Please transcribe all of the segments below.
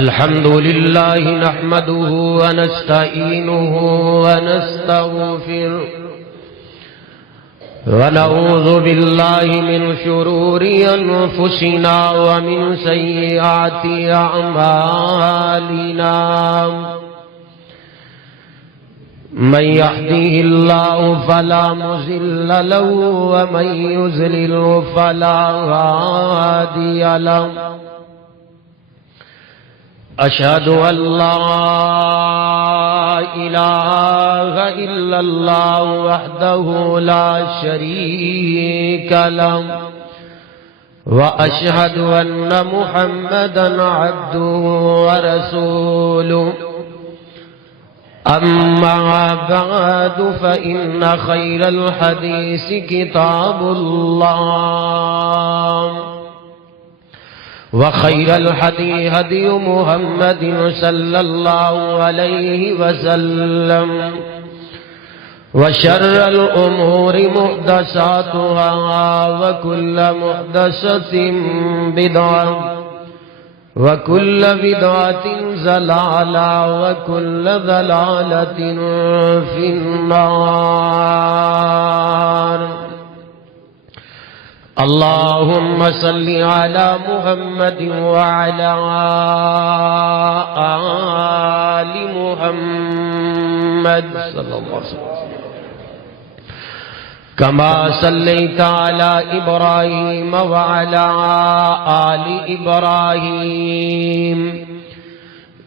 الحمد لله نحمده ونستعينه ونستغفره ونعوذ بالله من شرور أنفسنا ومن سيئات أعمالنا من يهده الله فلا مضل له ومن يضلل فلا هادي له أشهد أن لا إله إلا الله وحده لا شريك له وأشهد أن محمدا عبده ورسوله أما بعد فإن خير الحديث كتاب الله وخير الهدي هدي محمد صلى الله عليه وسلم وشر الأمور محدثاتها وكل محدثة بدعة وكل بدعة ضلالة وكل ضلالة في النار اللهم صل على محمد وعلى آل محمد صلى الله عليه وسلم كما صليت على إبراهيم وعلى آل إبراهيم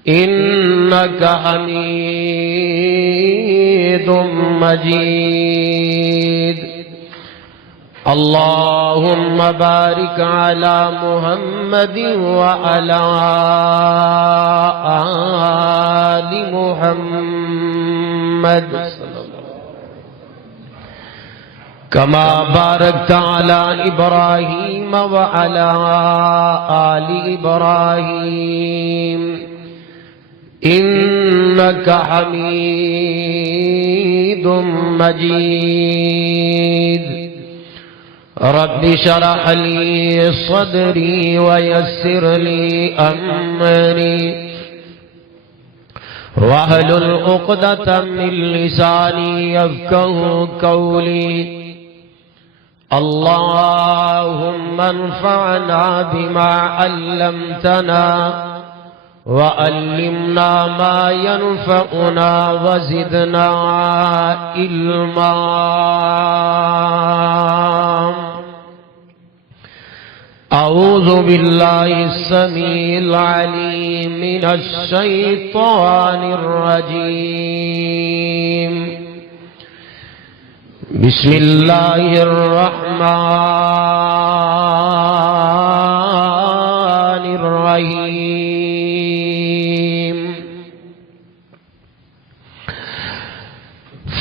إنك حميد مجيد اللهم بارك على محمد وعلى آل محمد كما باركت على إبراهيم وعلى آل إبراهيم إنك حميد مجيد رب اشرح لي صدري ويسر لي أمري واحلل عقدة من لساني يفقه قولي اللهم انفعنا بما علمتنا وعلمنا ما ينفعنا وزدنا علما أعوذ بالله السميع العليم من الشيطان الرجيم بسم الله الرحمن الرحيم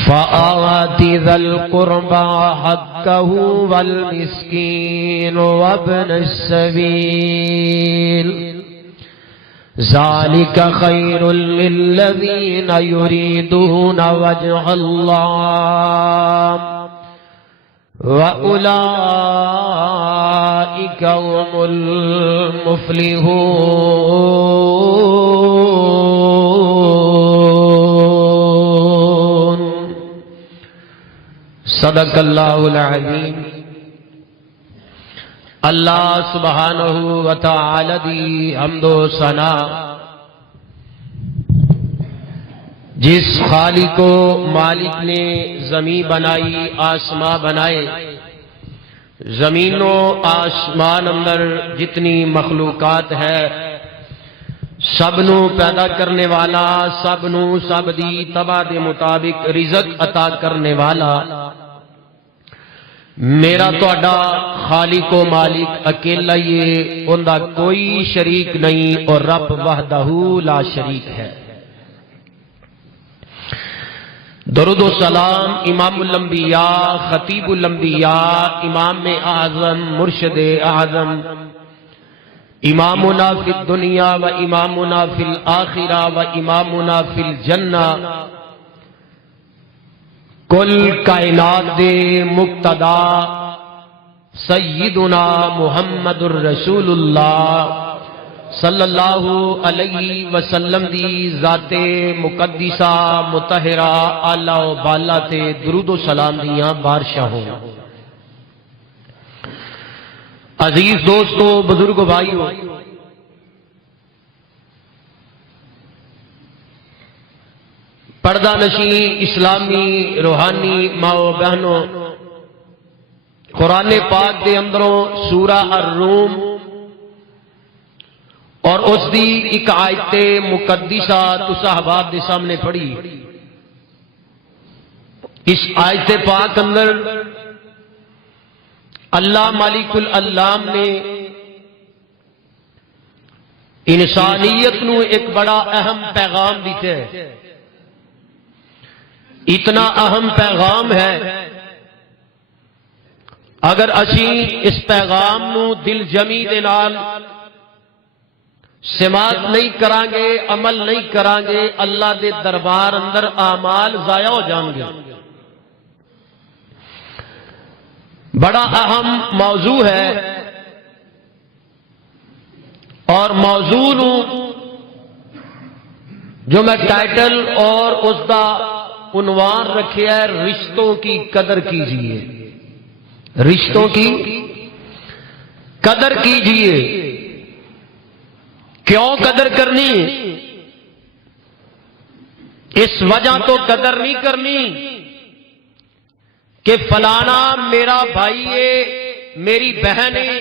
فآت ذا القربى حقه والمسكين وابن السبيل ذلك خير للذين يريدون وجه الله وأولئك هم المفلحون صدق اللہ العظیم۔ اللہ سبحانہ و تعالی دی حمد و ثنا جس خالق و مالک نے زمین بنائی، آسمان بنائے، زمین و آسمان اندر جتنی مخلوقات ہے سب نو پیدا کرنے والا، سب نو سب دی تبع دے مطابق رزق عطا کرنے والا میرا تہاڈا خالق و مالک اکیلا ہی ہے، اوندا کوئی شریک نہیں، اور رب وحدہ لا شریک ہے۔ درود و سلام امام الانبیاء، خطیب الانبیاء، امام اعظم، مرشد اعظم، امامنا فی الدنیا و امامنا فی الآخرہ و امامنا فی الجنہ، کل کائنات دے مقتدا سیدنا محمد الرسول اللہ صلی اللہ علیہ وسلم دی ذات مقدسہ مطہرہ اعلی و بالا تے درود و سلام دیاں بارشاں ہوں۔ عزیز دوستو، بزرگ بھائیو، پردہ نشین اسلامی روحانی ماں و بہنوں، قرآن پاک دے اندروں سورہ الروم اور اس دی ایک آیت مقدسہ تسا احباب دے سامنے پڑھی۔ اس آیت پاک اندر اللہ مالک العلام نے انسانیت نو ایک بڑا اہم پیغام دیتے ہے۔ اتنا اہم پیغام ہے، اگر اسی اس پیغام نو دل جمی دے نال سماعت نہیں کرانگے، عمل نہیں کرانگے، اللہ دے دربار اندر اعمال ضائع ہو جائیں گے۔ بڑا اہم موضوع ہے، اور موضوع نو جو میں ٹائٹل اور اس دا عنوان رکھے ہے، رشتوں کی قدر کیجئے۔ رشتوں کی قدر کیجئے۔ کیوں قدر کرنی؟ اس وجہ تو قدر نہیں کرنی کہ فلانا میرا بھائی ہے، میری بہن ہے،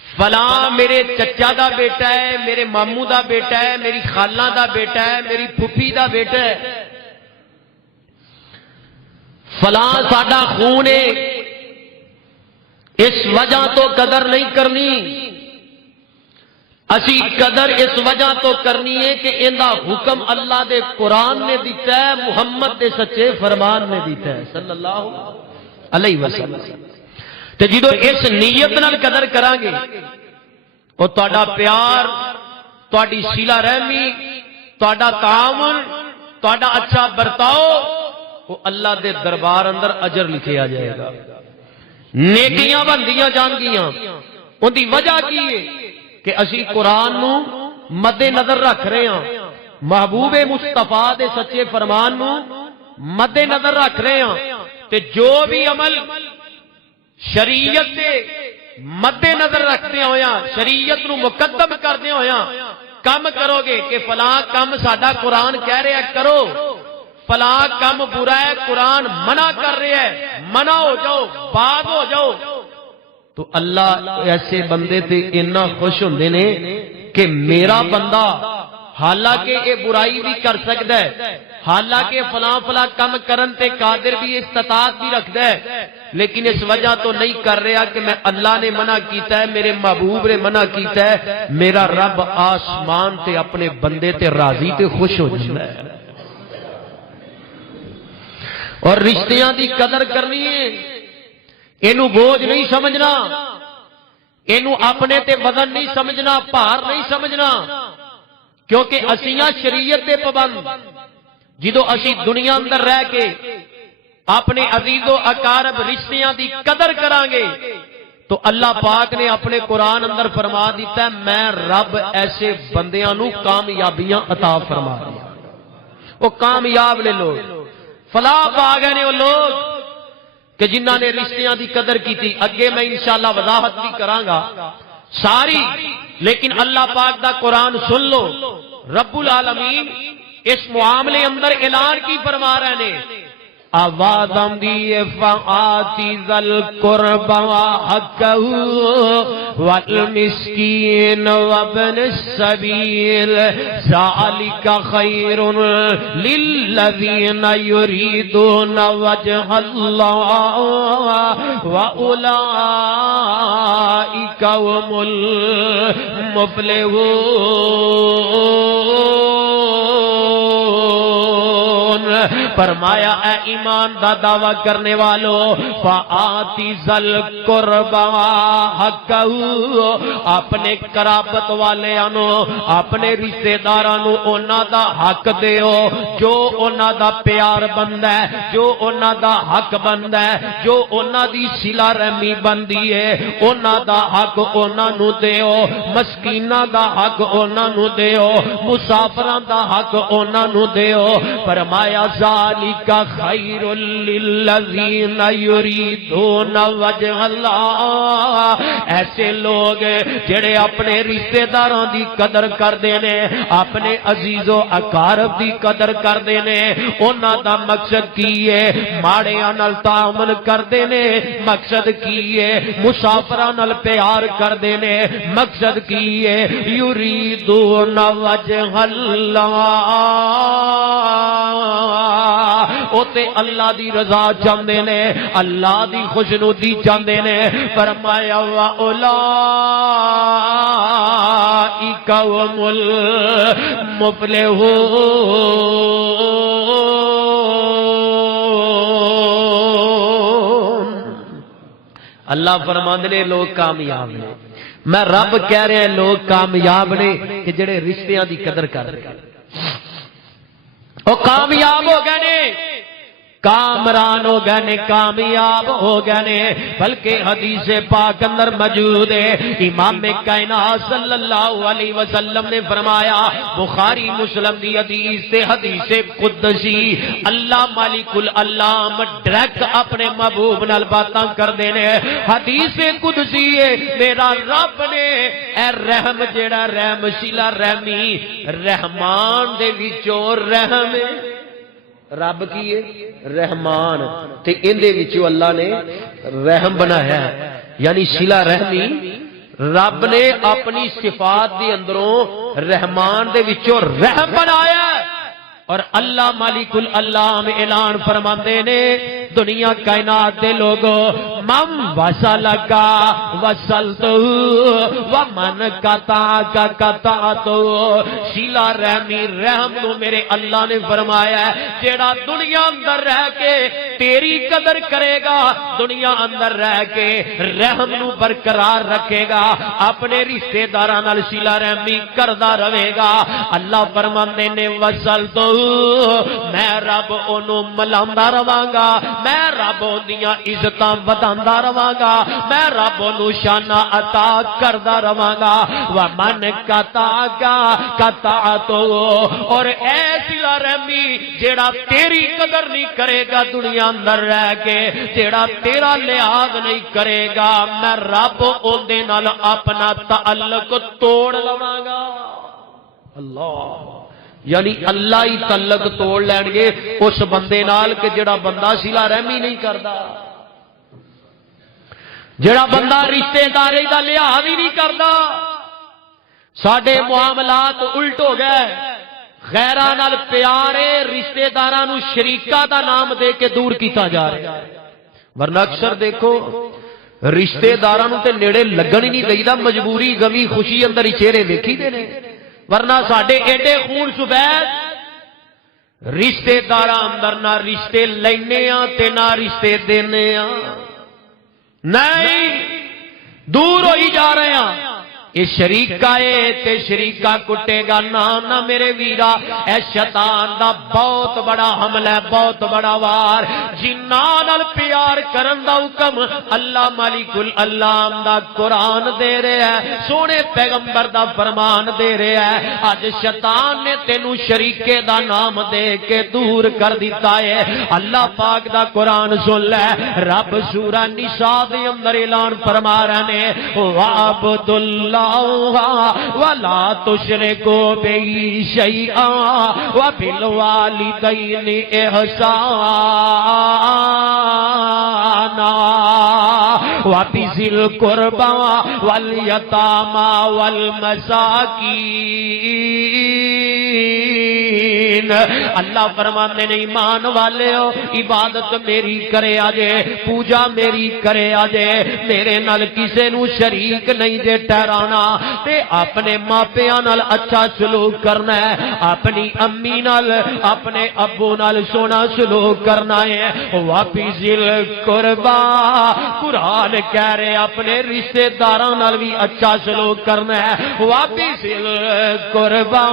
فلاں میرے چچا دا بیٹا ہے، میرے ماموں دا بیٹا ہے، میری خالہ دا بیٹا ہے، میری پھوپھی دا بیٹا ہے، فلاں ساڈا خون ہے۔ اس وجہ تو قدر نہیں کرنی، اسی قدر اس وجہ تو کرنی ہے کہ اندہ حکم اللہ دے قرآن نے دیتا ہے، محمد دے سچے فرمان نے دیتا ہے صلی اللہ علیہ وسلم۔ تو جدو اس نیت نال قدر کرانگے، اور تہاڈا پیار، تہاڈی صلہ رحمی، تہاڈا تعاون، تہاڈا اچھا برتاؤ، وہ اللہ دے دربار اندر اجر لکھے آ جائے گا، نیکیاں بندیاں جان گیاں۔ ان دی وجہ کی ہے کہ اسی قرآن نو مد نظر رکھ رہے ہیں، محبوب مصطفیٰ دے سچے فرمان نو مد نظر رکھ رہے ہیں، تے جو بھی عمل شریعت دے مد نظر رکھتے ہویا، شریعت نو مقدم کرتے ہویا کم کرو گے کہ فلاں کم ساڈا قرآن کہہ رہا ہے کرو، فلاں کم برا ہے قرآن منع کر رہا ہے، منع ہو جاؤ، باز ہو جاؤ، تو اللہ ایسے بندے تے اتنا خوش ہوندے نے کہ میرا بندہ حالانکہ یہ برائی بھی کر سکتا ہے، حالانکہ فلاں فلاں کم کرن تے قادر بھی استطاعت بھی رکھتا ہے، لیکن اس وجہ تو نہیں کر رہا کہ میں اللہ نے منع کیتا ہے، میرے محبوب نے منع کیتا ہے، میرا رب آسمان تے اپنے بندے تے راضی تے خوش ہو جاتا ہے۔ اور رشتیاں دی قدر کرنی ہے، اینو بوجھ نہیں سمجھنا، اینو اپنے تے وزن نہیں سمجھنا، بھار نہیں سمجھنا، کیونکہ اسیاں شریعت دے پابند، جدو اسی دنیا اندر رہ کے اپنے عزیز و اقارب رشتیاں دی قدر کرانگے تو اللہ پاک نے اپنے قرآن اندر فرما دیتا ہے، میں رب ایسے بندیاں نو کامیابیاں عطا فرما دیا۔ وہ کامیاب لے لو، فلاح پا گئے نے وہ لوگ کہ جنہ نے رشتیاں دی قدر کی تھی۔ اگے میں انشاءاللہ وضاحت بھی کرانگا ساری، لیکن اللہ پاک دا قرآن سن لو۔ رب العالمین اس معاملے اندر اعلان کی فرما رہے نے، آوازم دیئے فآتی ذل قربا حقہو والمسکین وابن السبیل ذالک خیر للذین یریدون وجہ اللہ وأولئک هم المفلحون۔ فرمایا اے ایمان دا دعویٰ کرنے والو فآتی ذل قربا حقہ اپنے قرابت والے انو اپنے رشتے دارانو اونا دا حق دیو جو اونا دا پیار بندہ ہے جو اونا دا حق بندہ ہے جو اونا دی صلہ رحمی بندی ہے اونا دا حق اونا نو دیو مسکینہ دا حق اونا نو دیو مسافران دا حق اونا نو دیو فرمایا ذالک خیر للذین یریدون وجہ اللہ ایسے لوگ جڑے اپنے رشتے داروں دی قدر کر دینے اپنے عزیز و اقارب دی قدر کر دینے اونا دا مقصد کیے ماڑے نال تعامل کر دینے مقصد کیے مسافران نال پیار کر دینے مقصد کیے یریدون وجہ اللہ او تے اللہ دی رضا چاہندے نے اللہ دی خوشنودی چاہندے نے فرمایا واولائک هم المفلحون اللہ فرماندے نے لوگ کامیاب نے میں رب کہہ رہا ہے لوگ کامیاب نے کہ جڑے رشتیاں دی قدر کر رہے وہ کامیاب ہو گئے نے کامران ہو گئے نے کامیاب ہو گئے نے بلکہ حدیث پاک اندر موجود ہے امام کائنات صلی اللہ علیہ وسلم نے فرمایا بخاری مسلم دی حدیث سے حدیث قدسی اللہ مالک العلام ڈائریکٹ اپنے محبوب نال باتاں کر دینے حدیث قدسی ہے میرا رب نے اے رحم جیڑا رحم شیلا رحمی رحمان دے وچوں رحم رب کی ہے رحمان تے ان دے وچوں اللہ نے رحم بنایا ہے یعنی صلہ رحمی رب نے اپنی صفات دی اندروں رحمان دے وچوں رحم بنایا ہے اور اللہ مالک العلام اعلان فرماندے نے دنیا کائنات دے لوگوں من وصلکا وصلتو ومن قطعکا قطعتو صلہ رحمی رحم نو میرے اللہ نے فرمایا ہے جیڑا دنیا اندر رہ کے تیری قدر کرے گا دنیا اندر رہ کے رحم نو برقرار رکھے گا اپنے رشتے داراں نال صلہ رحمی کردا رہے گا اللہ فرماندے نے وصلتو میں رب انہوں ملاندا رواں گا میں رب اندیاں عزتاں وداندا رواں گا میں رب انہوں شانہ عطا کردا رواں گا ومن قطعتو اور اے صلہ رحمی جیڑا تیری قدر نہیں کرے گا دنیا اندر رہ کے جیڑا تیرا لحاظ نہیں کرے گا میں رب اندے نال اپنا تعلق توڑ لواں گا اللہ یعنی اللہ ہی تعلق توڑ لین گے اس بندے نال کہ جڑا بندہ صلہ رحمی نہیں کردا جڑا بندہ رشتے داری دا لحاظ ہی نہیں کردا ساڈے معاملات الٹ ہو گئے غیراں نال پیارے رشتے داراں نو شریکاں دا نام دے کے دور کیتا جا رہا ہے ورنہ اکثر دیکھو رشتے داراں نو تے نیڑے لگن ہی نہیں دئیدا مجبوری غمی خوشی اندر ہی چہرے ویکھی دے نے ورنہ ساڈے ایڈے خون سفید رشتے دار اندر نہ رشتے لینے تے نہ رشتے دینے نہیں دور ہوئی جا رہے ہیں یہ شریکہ تے شریکہ کٹے گا نہ میرے ویرا اے شیطان دا بہت بڑا حملہ ہے بہت بڑا وار جنہاں نال پیار کرن دا حکم اللہ مالک العلام دا قرآن دے رہے ہیں سونے پیغمبر دا فرمان دے رہے ہیں آج شیطان نے تینوں شریکے دا نام دے کے دور کر دیتا ہے اللہ پاک دا قرآن سن لے رب سورہ نساء دے اندر اعلان فرما رہے ہیں وعبد اللہ ولا تشرکوا به شیئا وبالوالدین احسانا وبذی القربى والیتامى والمساکین اللہ فرماتے نے ایمان والے ہو عبادت میری کرے آجے پوجا میری کرے آجے میرے نال کسے نو شریک نہیں جے ٹھہرانا تے اپنے ماپیاں نال اچھا سلوک کرنا ہے اپنی امی نال اپنے ابو نال سونا سلوک کرنا ہے واپی ذل قربا قرآن کہہ رہے اپنے رشتہ داراں نال بھی اچھا سلوک کرنا ہے واپی ذل قربا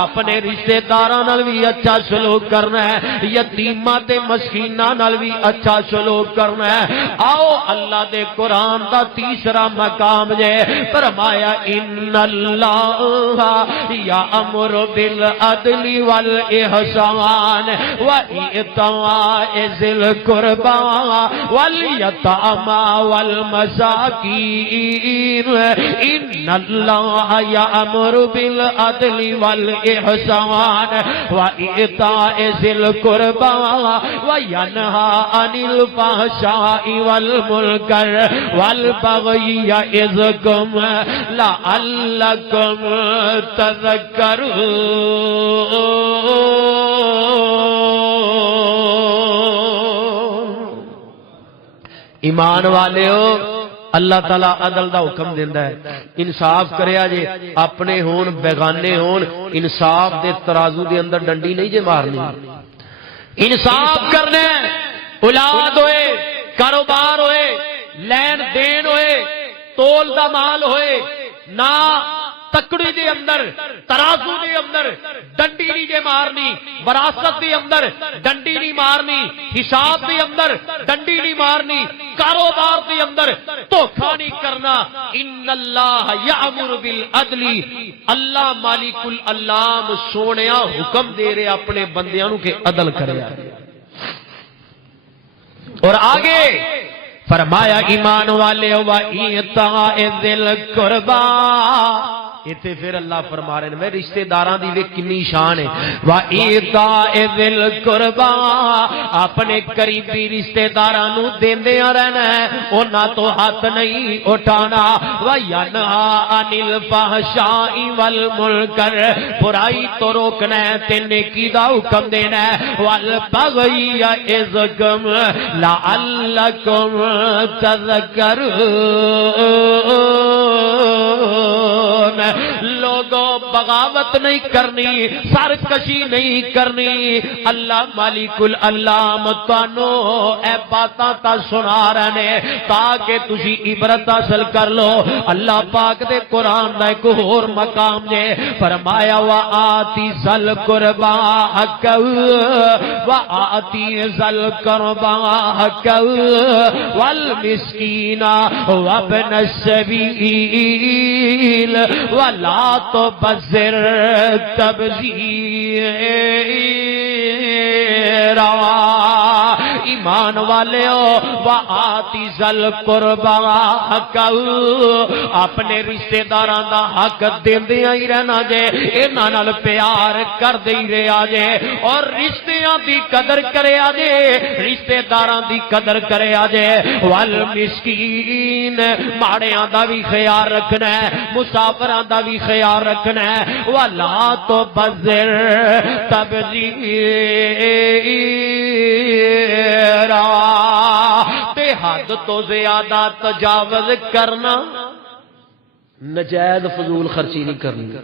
اپنے رشتہ داراں نال بھی اچھا سلوک کرنا ہے یتیماں تے مسکیناں نال بھی اچھا سلوک کرنا ہے آؤ اللہ دے قرآن دا تیسرا مقام جے فرمایا ان اللہ یامر بالعدل والاحسان وایتاء ذی القربى والیتامی والمساکین ان اللہ یامر بالعدل والاحسان وایتاء ذی القربى وینہی عن الفحشاء والمنکر والبغی یعظکم لعلکم تذکرون ایمان والے ہو اللہ تعالیٰ عدل دا حکم دیندہ ہے انصاف کریا جے اپنے ہون بیگانے ہون انصاف دے ترازو دے اندر ڈنڈی نہیں جے مارنی انصاف کرنے اولاد ہوئے کاروبار ہوئے لین دین ہوئے تول دا مال ہوئے نہ تکڑی دے اندر ترازو دے اندر ڈنڈی نہیں دے مارنی وراثت دے اندر ڈنڈی نہیں مارنی حساب دے اندر ڈنڈی نہیں مارنی کاروبار دے اندر دھوکا نہیں کرنا ان اللہ یامر بالعدل اللہ مالک العلام سونیا حکم دے رہے اپنے بندیاں نو کہ عدل کرے اور آگے فرمایا ایمان والے وایتاء ذی القربى اتنے پھر اللہ فرما رہے ہیں رشتہ داراں دی وے کنی شان ہے وایتاء ذی القربى اپنے قریبی رشتہ داراں نو دیندیاں رہنا ہے انہاں تو ہاتھ نہیں اٹھانا وینہی عن الفحشاء والمنکر برائی تو روکنا ہے تے نیکی دا حکم دینا ہے والبغی یعظکم لعلکم تذکرون لوگوں بغاوت نہیں کرنی سرکشی نہیں کرنی اللہ مالک العلام تانو اے باتاں تا سنا رہے ہیں تاکہ تسی عبرت حاصل کر لو اللہ پاک دے قرآن دا ایک اور مقام جے فرمایا وآتی ذل قربا حقہ وآتی ذل قربا حقہ والمسکین وابن السبیل ولا تبذر تبذیرا ایمان والے ہو وآتی ذل قربا حقہ اپنے رشتہ داراں دا حق دیندیاں ہی رہنا جے انہاں نال پیار کردے ہی رہیا جے اور رشتیاں دی قدر کریا جے رشتہ داراں دی قدر کریا جے والمسکین ماڑیاں دا بھی خیال رکھنا ہے مسافراں دا بھی خیال رکھنا ہے ولا تبذر تبذیرا تے حد تو زیادہ تجاوز کرنا نجائز فضول خرچی نہیں کرنی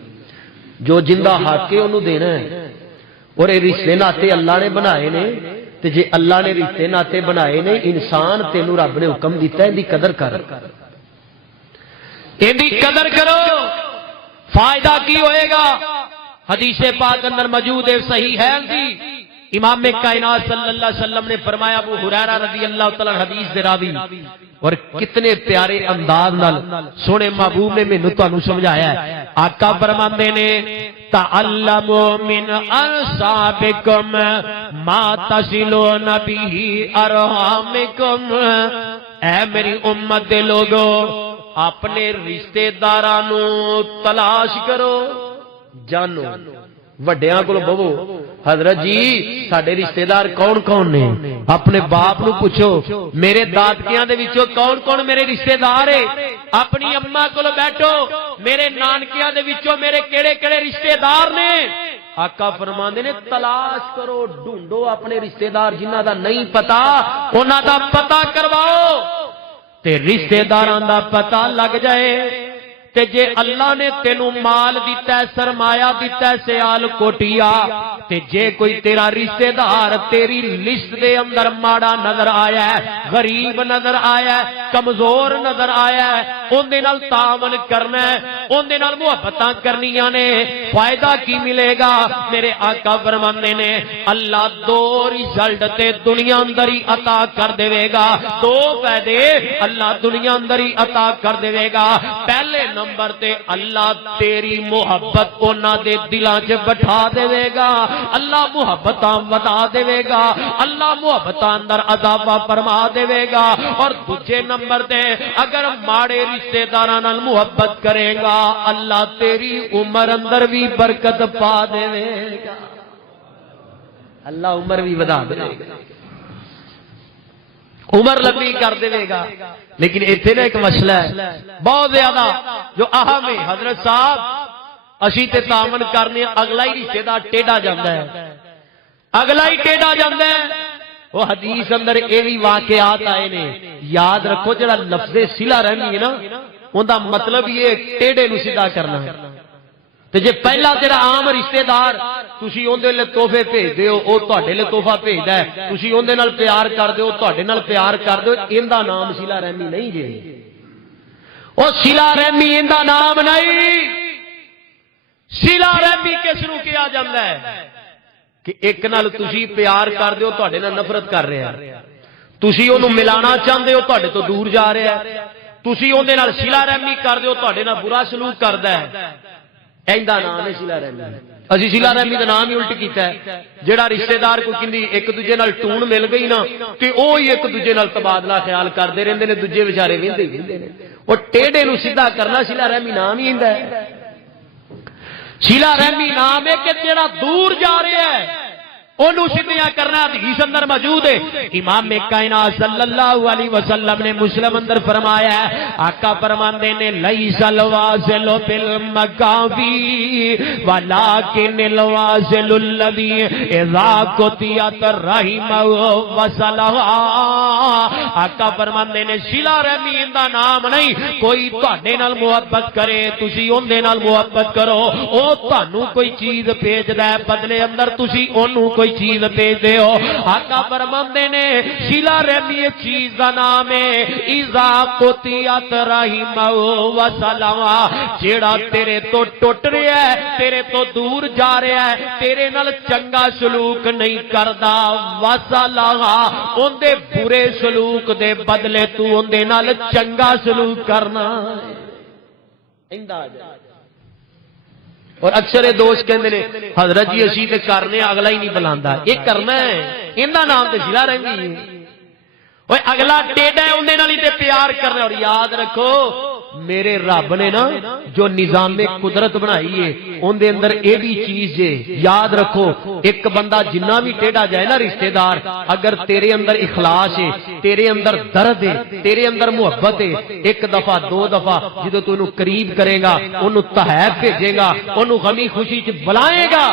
جو جندہ حق ہے انہوں دینا ہے اور یہ رشتے ناتے اللہ نے بنائے نے تے جے اللہ نے رشتے ناتے بنائے نے انسان تینوں رب نے حکم دیتا ہے ان دی قدر کر ان دی قدر کرو فائدہ کی ہوئے گا حدیث پاک اندر موجود ہے صحیح ہے دی امام کائنات صلی اللہ علیہ وسلم نے فرمایا ابو ہریرہ رضی اللہ تعالی حدیث دے راوی اور کتنے پیارے انداز نال سونے محبوب نے مینوں تانوں سمجھایا ہے آقا فرماندے نے تعلموا من انسابکم ما تصلون به ارحامکم اے میری امت دے لوگو اپنے رشتہ داراں نو تلاش کرو جانو وڈیاں کول بہو حضرت جی ساڈے رشتہ دار کون کون نے اپنے باپ نو پوچھو میرے دادکیاں دے وچوں کون کون میرے رشتہ دار ہے اپنی اماں کول بیٹھو میرے نانکیاں دے وچوں میرے کیڑے کیڑے رشتہ دار نے آقا فرماندے نے تلاش کرو، ڈھونڈو اپنے رشتہ دار جنہاں دا نہیں پتا انہاں دا پتا کرواؤ، تے رشتہ داراں دا پتا لگ جائے تے جے اللہ نے تینوں مال دیتا ہے، سرمایہ دیتا ہے، سیال کوٹیا، تے جے کوئی تیرا رشتہ دار تیری لسٹ دے اندر ماڑا نظر آیا ہے، غریب نظر آیا ہے، کمزور نظر آیا ہے، اون دے نال تعاون کرنا ہے، اون دے نال محبتاں کرنیاں نے، فائدہ کی ملے گا؟ میرے آقا فرماندے نے اللہ دو رزلٹ تے دنیا اندر ہی عطا کر دے گا، دو فائدے اللہ دنیا اندر ہی عطا کر دے گا۔ پہلے نمبر تے اللہ تیری محبت انہاں دے دلاں 'چ بٹھا دے گا، اللہ محبتاں ودا دے گا، اللہ محبتاں اندر اضافہ فرما دے گا۔ اور دوسرے نمبر تے اگر ماڑے رشتہ داراں نال محبت کرے گا اللہ تیری عمر اندر بھی برکت پا دے گا، اللہ عمر بھی ودا دے گا، عمر لمبی کر دے گا۔ لیکن ایتھے نا ایک مسئلہ ہے بہت زیادہ جو اہم ہے، حضرت صاحب اسی تے تعاون کرنے اگلا ہی رشتہ دار ٹیڑھا جاندا ہے، اگلا ہی ٹیڑھا جاندا ہے۔ وہ حدیث اندر یہ بھی واقعات آئے نے، یاد رکھو جڑا لفظ صلہ رحمی ہے نا اوندا مطلب یہ ٹیڑھے نو سیدھا کرنا ہے۔ تے جے پہلا تیرا عام رشتہ دار تسی اون دے لئی تحفے بھیج دیو، او تہاڈے لئی تحفہ بھیجدا ہے، تسی اون دے نال پیار کر دیو، تہاڈے نال پیار کر دیو، ایندا نام صلہ رحمی نہیں جے، او صلہ رحمی ایندا نام نہیں۔ صلہ رحمی کس نو کیا جاندا ہے کہ ایک نال تسی پیار کر دیو، تہاڈے نال نفرت کر رہا ہے، تسی اونوں ملانا چاہندے ہو، تہاڈے تو دور جا رہا ہے، تسی اون دے نال صلہ رحمی کر دیو، تہاڈے نال برا سلوک کردا ہے، ایندا نام ہے صلہ رحمی۔ اسی صلہ رحمی دا نام ہی الٹ کیتا ہے، جڑا رشتہ دار کو کندی ایک دوجے نال ٹون مل گئی نا تے او ہی ایک دوجے نال تبادلہ خیال کردے رہندے نے، دوجے بیچارے ویندے ہی ویندے نے۔ او ٹیڑھے نو سیدھا کرنا صلہ رحمی نام ہی ہوندا ہے۔ صلہ رحمی نام ہے کہ جڑا دور جا رہا ہے انہوں سیدھیاں کرنا۔ حدیث اندر موجود ہے، امام کائنات صلی اللہ علیہ وسلم نے مسلم اندر فرمایا ہے، آقا فرماندے نے لیس الواصل بالمقاوی ولکن الواصل الذی اذا قطعت رحمہ وصلها۔ آقا فرماندے نے صلہ رحمی دا نام نہیں، کوئی تہاڈے نال محبت کرے تسی اون دے نال محبت کرو، او تانوں کوئی چیز بھیجدا ہے بدلے اندر تسی اونوں کوئی چیز بھیج دیو۔ آقا فرماندے نے صلہ رحمی چیز دا نام ہے اذا قطعت رحمہ وصلها، جیڑا تیرے تو ٹوٹ رہا ہے، تیرے تو دور جا رہا ہے، تیرے نال چنگا سلوک نہیں کردا، وصلها اون دے برے سلوک دے بدلے تو اون دے نال چنگا سلوک کرنا۔ اور اکثر دوست کہندے نے حضرت جی اسی تے کرنے اگلا ہی نہیں بلاندا، یہ کرنا ہے، ایندا نام تے صلہ رحمی ہے۔ اوے اگلا ٹیڑھا ہے اون دے نال ہی تے پیار کرنا۔ اور یاد رکھو میرے رب نے نا جو نظام قدرت بنائی ہے ان دے اندر اے بھی چیز ہے، یاد رکھو ایک بندہ جنہ بھی ٹیڑھا جائے نا رشتہ دار، اگر تیرے اندر اخلاص ہے، تیرے اندر درد ہے، تیرے اندر محبت ہے، ایک دفعہ دو دفعہ جدو تو انہوں قریب کرے گا، انہوں تحائف بھیجے گا، انہوں غمی خوشی چ بلائے گا،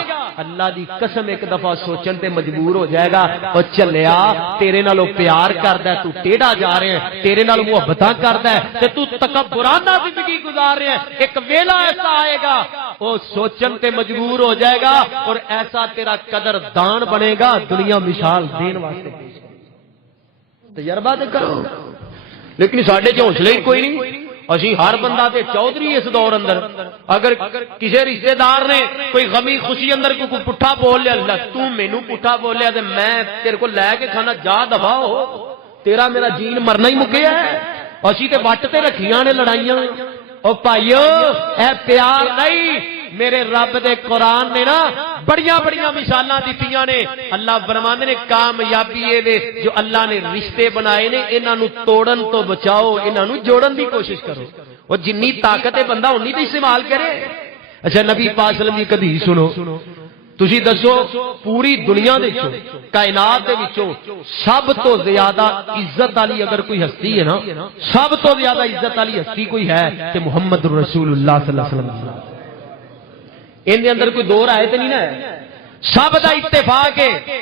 اللہ دی قسم ایک دفعہ سوچن تے مجبور ہو جائے گا، اور چلیا تیرے نالوں پیار کردا ہے، تو ٹیڑھا جا رہے ہیں، تیرے نال محبتاں کردا ہے تے تو تکبرانہ زندگی گزار رہے ہیں، ایک ویلا ایسا آئے گا وہ سوچن تے مجبور ہو جائے گا، اور ایسا تیرا قدر دان بنے گا دنیا مثال دین واسطے۔ تجربہ تے کرو، لیکن ساڈے چ حوصلے ہی کوئی نہیں۔ اسی ہر بندہ تے چودھری اس دور اندر، اگر کسی رشتہ دار نے کوئی غمی خوشی اندر کوئی پٹھا بول لیا، تو مینوں پٹھا بولیا تے میں تیرے کو لے کے کھانا، جا دفا ہو، تیرا میرا جین مرنا ہی مکیا ہے۔ اسی تے وٹ تے رکھیاں نے لڑائیاں۔ او بھائیو اے پیار نہیں، میرے رب دے قرآن نے نا بڑیاں بڑیاں مثالاں دتیاں نے۔ اللہ فرماندے نے کامیابی اے وے جو اللہ نے رشتے بنائے نے انہاں نو توڑن تو بچاؤ، انہاں نو جوڑن دی کوشش کرو۔ او جنی طاقت ہے بندہ اونی تے استعمال کرے۔ اچھا نبی پاک صلی اللہ علیہ وسلم دی کبھی سنو، تسی دسو پوری دنیا دے وچوں کائنات دے وچوں سب تو زیادہ عزت والی اگر کوئی ہستی ہے نا، سب تو زیادہ عزت والی ہستی کوئی ہے تے محمد رسول اللہ صلی اللہ علیہ وسلم۔ ان دے اندر کوئی دو رائے تو نہیں نا ہے، سب دا اتفاق ہے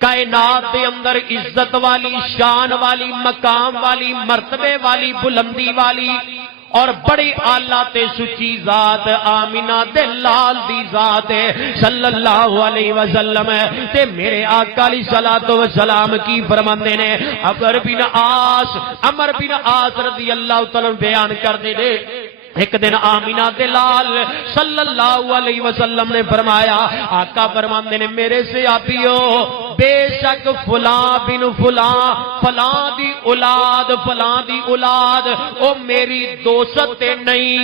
کائنات دے اندر عزت والی، شان والی، مقام والی، مرتبے والی، بلندی والی اور بڑی اعلیٰ تے سچی ذات آمینہ دے لال دی ذات ہے صلی اللہ علیہ وسلم ہے۔ تے میرے آقا علیہ الصلوۃ والسلام کی فرماندے نے عمر بن عاص رضی اللہ تعالی عنہ بیان کر دے ایک دن آمینہ دے لال صلی اللہ علیہ وسلم نے فرمایا، آقا فرماندے نے میرے سے آپیو بے شک فلاں بن فلاں فلاں دی اولاد او میری دوست نہیں،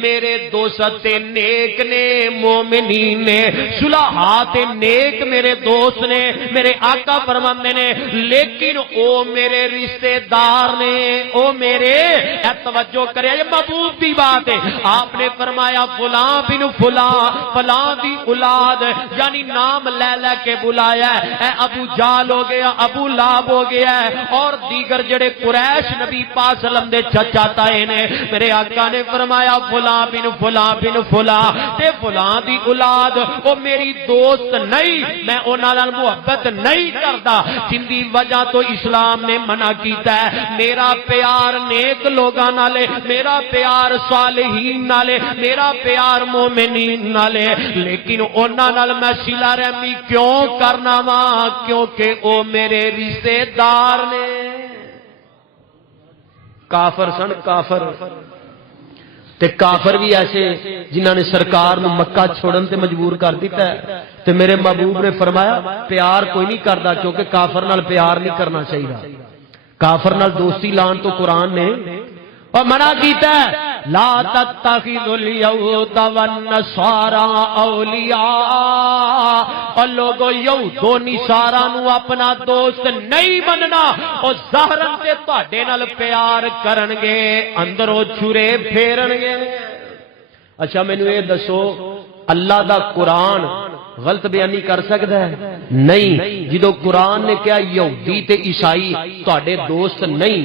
میرے دوست نیک نے، مومنین نے، صلحاء نیک میرے دوست نے، میرے آقا فرماندے نے لیکن او میرے رشتہ دار نے، او میرے توجہ کرے، یہ محبوب کی بات ہے۔ آپ نے فرمایا فلاں بن فلاں دی اولاد، یعنی نام لے لے کے بلایا ہے، اے ابو جال ہو گیا، ابو لاب ہو گیا ہے اور دیگر جڑے قریش نبی پاک صلی اللہ علیہ وسلم دے چچا تائے نے۔ میرے آقا نے فرمایا فلاں بن فلاں تے فلاں دی اولاد وہ میری دوست نہیں، میں انہاں نال محبت نہیں کردا، جن دی وجہ تو اسلام نے منع کیتا ہے۔ میرا پیار نیک لوگاں نالے، میرا پیار صالحین نالے، میرا پیار مومنین نالے، لیکن انہاں نال میں صلہ رحمی کیوں کرنا وا؟ کیونکہ او میرے رشتے دار نے۔ کافر سن کافر، تے کافر بھی ایسے جنہاں نے سرکار نو مکہ چھوڑن تے مجبور کر دیتا ہے، تے میرے محبوب نے فرمایا پیار کوئی نہیں کردا، کیونکہ کافر نال پیار نہیں کرنا چاہیے، کافر نال دوستی لان تو قرآن نے اور منع کیتا ہے، لا تتخذوا اليهود والنصارى اولیاء، اور لوگو یہود و نصارا نو اپنا دوست نہیں مننا، اور ظاہراً تے تہاڈے نال پیار کرنگے اندروں چھرے پھیرنگے۔ اچھا مینوں یہ دسو اللہ دا قرآن غلط بیانی کر سکتا ہے؟ نہیں۔ جدو قرآن نے کہا یہودی تے عیسائی تہاڈے دوست نہیں،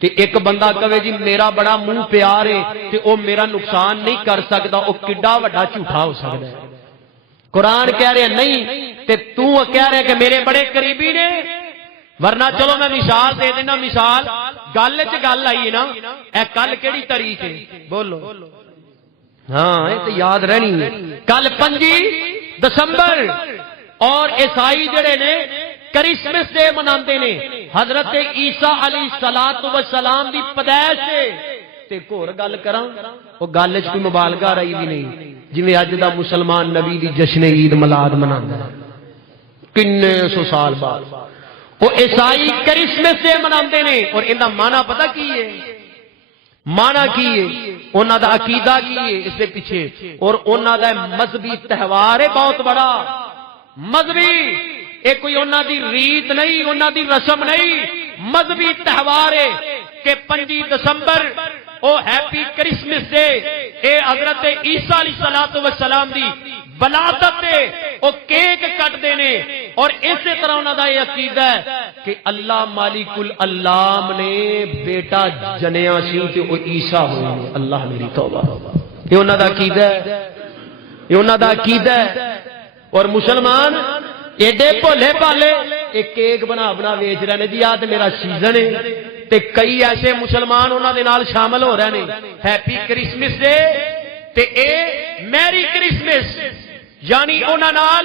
تے ایک بندہ کہے جی میرا بڑا منہ پیار ہے تے او میرا نقصان نہیں کر سکتا، او کڈا وڈا جھوٹا ہو سکتا ہے۔ قرآن کہہ رہے نہیں تے تو کہہ رہے کہ میرے بڑے قریبی نے، ورنہ چلو میں مثال دے دینا، مثال گل وچ گل آئی نا، اے کل کیڑی تاریخ ہے بولو؟ ہاں یہ تو یاد رہنی ہے، کل 5 دسمبر، اور عیسائی جڑے نے کرسمس ڈے مناندے نے، حضرت عیسیٰ علیہ السلام دی پیدائش سے۔ تے ایک اور گل کراں، او گل وچ کوئی مبالغہ رہی بھی نہیں، جویں اج دا مسلمان نبی دی جشن عید میلاد مناندا ہے کنے سو سال بعد، او عیسائی کرسمس ڈے مناندے نے، اور ایندا معنی پتہ کی ہے؟ معنی کی ہے؟ انہاں دا عقیدہ کی ہے اس دے پیچھے، اور انہاں دا مذہبی تہوار ہے بہت بڑا مذہبی، یہ کوئی انہاں دی ریت نہیں، انہاں دی رسم نہیں، مذہبی تہوار ہے کہ 5 دسمبر او ہیپی کرسمس ڈے، اے حضرت عیسیٰ علیہ السلام دی ولادت تے او کیک کٹ دینے، اور اسی طرح انہاں دا یہ عقیدہ ہے کہ اللہ مالک العلام نے بیٹا جنیا سی تے او عیسیٰ ہوئے، اللہ میری توبہ، یہ انہاں دا عقیدہ ہے، یہ انہاں دا عقیدہ ہے۔ اور مسلمان ایڈے بھولے پالے ایک کیک بنا ویچ رہے ہیں، جی آج میرا سیزن ہے، تے کئی ایسے مسلمان انہاں دے نال شامل ہو رہے ہیں، ہیپی کرسمس ڈے تے اے میری کرسمس، یعنی انہاں نال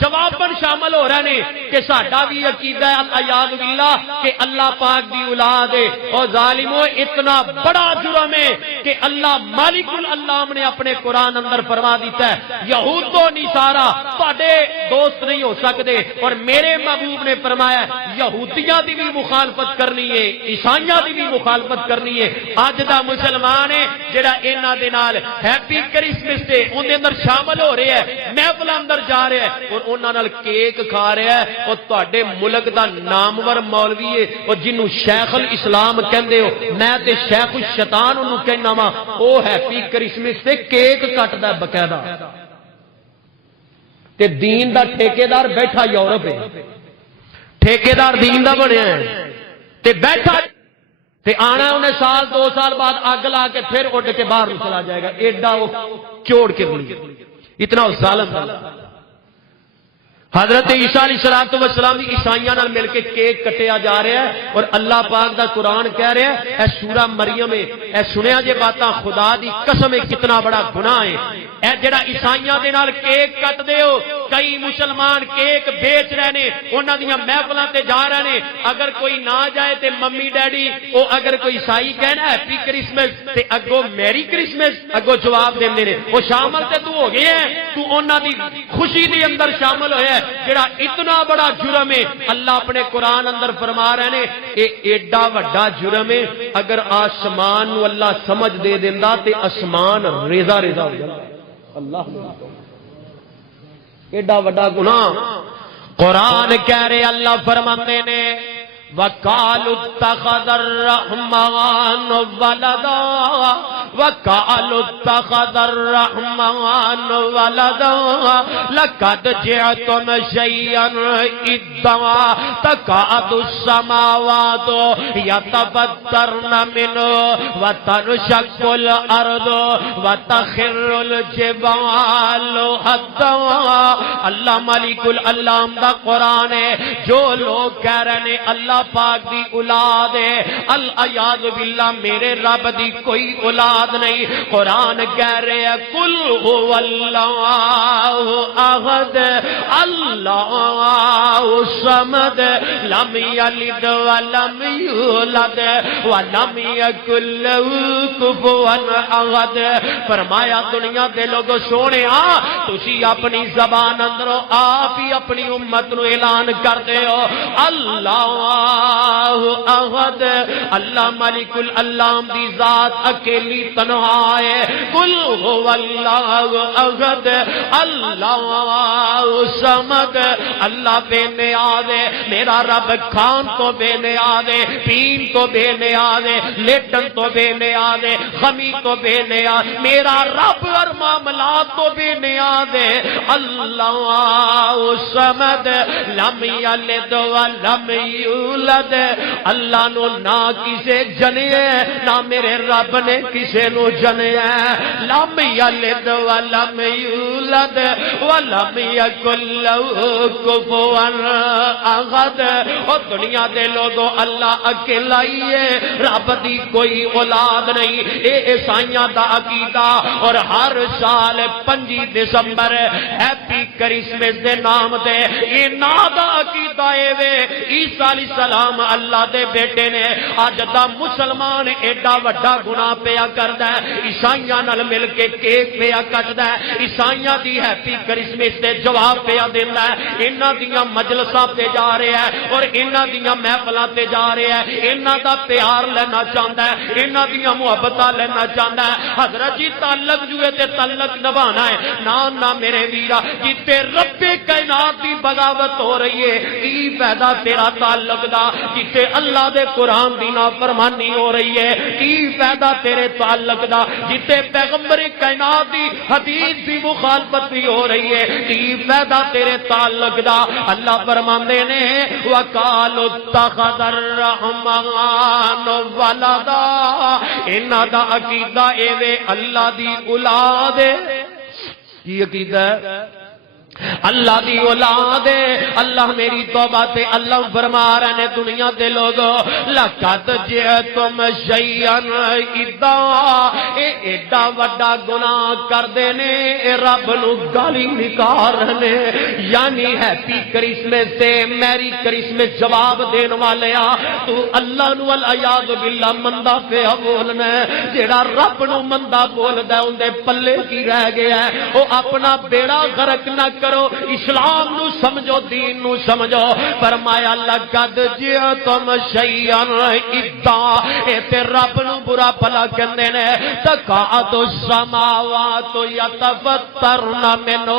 جواباً شامل ہو رہے ہیں کہ ساڈا بھی عقیدہ ہے الیاذ باللہ کہ اللہ پاک دی اولاد ہے، اور ظالمو اتنا بڑا جرم ہے کہ اللہ مالک العلام نے اپنے قرآن اندر فرما دیتا ہے یہود و نصارا تہاڈے دوست نہیں ہو سکتے، اور میرے محبوب نے فرمایا یہودیاں دی بھی مخالفت کرنی ہے، عیسائیاں دی بھی مخالفت کرنی ہے۔ اج دا مسلمان ہے جڑا انہاں دے نال ہیپی کرسمس ڈے اون دے اندر شامل ہو رہا ہے، محفل اندر جا رہا ہے اور انہاں نال کیک کھا رہا ہے، اور تہاڈے ملک دا نامور مولوی ہے اور جنوں شیخ الاسلام کہندے ہو، میں تے شیخ الشیطان انہوں کہنا وا، او ہیپی کرسمس تے کیک کٹدا باقاعدہ، تے دین دا ٹھیکیدار بیٹھا یورپ ہے، ٹھیکیدار دین دا بنیا ہے تے بیٹھا تے آنا انہیں سال دو سال بعد آگ لا کے پھر اڑ کے باہر چلا جائے گا، ایڈا وہ چوڑ کے اتنا ظالم تھا۔ حضرت عیسیٰ علیہ السلام کی عیسائیاں نال مل کے کیک کٹیا جا رہا ہے، اور اللہ پاک دا قرآن کہہ رہا ہے اے سورہ مریم اے سنیا جے باتاں خدا دی قسم ہے کتنا بڑا گناہ ہے اے جڑا عیسائیاں دے نال کیک کٹ دے ہو۔ کئی مسلمان کیک بیچ رہے نے، انہاں دیاں محفلاں تے جا رہے نے، اگر کوئی نہ جائے تے ممی ڈیڈی او اگر کوئی عیسائی کہنا ہیپی کرسمس تے اگوں میری کرسمس اگوں جواب دیندے نے، او شامل تے تو ہو گئے ہیں، تو انہاں دی خوشی دے اندر شامل ہویا ہے جڑا اتنا بڑا جرم ہے۔ اللہ اپنے قرآن اندر فرما رہے نے اے ایڈا وڈا جرم ہے، اگر آسمان نو اللہ سمجھ دے دیندا تے آسمان ریزا ریزا ہو جاندا۔ اللہ ایڈا وڈا گناہ قرآن کہہ رہے، اللہ فرماتے نے وَقَالُوا اتَّخَذَ الرَّحْمَنُ وَلَدًا وَقَالُوا اتَّخَذَ الرَّحْمَنُ وَلَدًا لَقَدْ جِئْتُمْ شَيْئًا إِدًّا تَكَادُ السَّمَاوَاتُ يَتَفَطَّرْنَ مِنْهُ وَتَنشَقُّ الْأَرْضُ وَتَخِرُّ الْجِبَالُ هَدًّا۔ اللہ مالک العالم دا قرآن ہے، جو لوگ کہہ رہے ہیں اللہ پاک دی اولاد ہے، العیاذ باللہ میرے رب دی کوئی اولاد نہیں۔ قرآن کہہ رہے ہیں قل هو اللہ احد اللہ الصمد لم یلد ولم یولد ولم یکن لہ کفوا احد۔ فرمایا دنیا دے لوگوں سونے تسی اپنی زبان اندروں آپ ہی اپنی امت نو اعلان کرتے ہو اللہ احد، اللہ ملک العالم دی ذات اکیلی تنہا ہے۔ قل هو اللہ احد اللہ الصمد، اللہ بے نیاز ہے، میرا رب کھان تو بے نیاز ہے، پین تو بے نیاز ہے، لیٹن تو بے نیاز ہے، خمی تو بے نیاز، میرا رب اور معاملات تو بے نیاز ہے۔ اللہ الصمد لم یلد ولم یولد، اللہ نو نہ کسے جنے نہ میرے رب نے کسے نو جنے، لم یلد ولم یولد ولم یکن لہ کفوا احد۔ اور دنیا دے لوگوں اللہ اکیلا ہی ہے، رب دی کوئی اولاد نہیں۔ اے عیسائیاں دا عقیدہ، اور ہر سال 25 دسمبر ہیپی کرسمس دے نام دے یہ نا دا عقیدہ اے وے عیسیٰ علیہ السلام اللہ دے بیٹے نے۔ اج دا مسلمان ایڈا وڈا گناہ پیا کردا ہے، عیسائیاں نال مل کے کیک پیا کٹدا ہے، عیسائیاں دی ہیپی کرسمس تے جواب پیا دیندا ہے، انہاں دیاں مجلساں تے جا رہا ہے اور انہاں دیاں محفلاں تے جا رہا ہے، انہاں دا پیار لینا چاہندا ہے، انہاں دیاں محبتاں لینا چاہندا ہے۔ حضرت جی تعلق جوئے تے تعلق نبھانا ہے، نہ میرے ویرا جتے رب کائنات دی بغاوت ہو رہی ہے، کی فائدہ تیرا تعلق دا؟ جتے اللہ دے قرآن دی نافرمانی ہو رہی ہے، کی فائدہ تیرے تعلق دا؟ جتے پیغمبر کائنات دی حدیث دی مخالفت بھی ہو رہی ہے، کی فائدہ تیرے تعلق دا؟ اللہ فرماندے نے وَقَالُوا اتَّخَذَ الرَّحْمَنُ وَلَدًا، انہاں دا عقیدہ اے وے اللہ دی اولاد ہے۔ کی عقیدہ ہے؟ اللہ دی اولاد ہے۔ اللہ میری توبہ تے اللہ فرما رہے نے دنیا دے لوگوں لقد جئتم شیئا ادا، اے ایڈا وڈا گناہ کر دینے، اے رب نو گالی نکار رہنے، یعنی ہیپی کرسمس تے میری کرسمس جواب دین والے تو اللہ نو العیاذ باللہ مندہ پہ بولنا ہے۔ جیڑا رب نو مندہ بولدا ہے اندے پلے کی رہ گیا ہے، او اپنا بیڑا غرق نہ کرو، اسلام نو سمجھو، دین نو سمجھو۔ فرمایا لقد جئتم شیئا ادا، اے تے رب نو برا بھلا کہندے نے۔ تکاد السماوات یتفطرن منہ،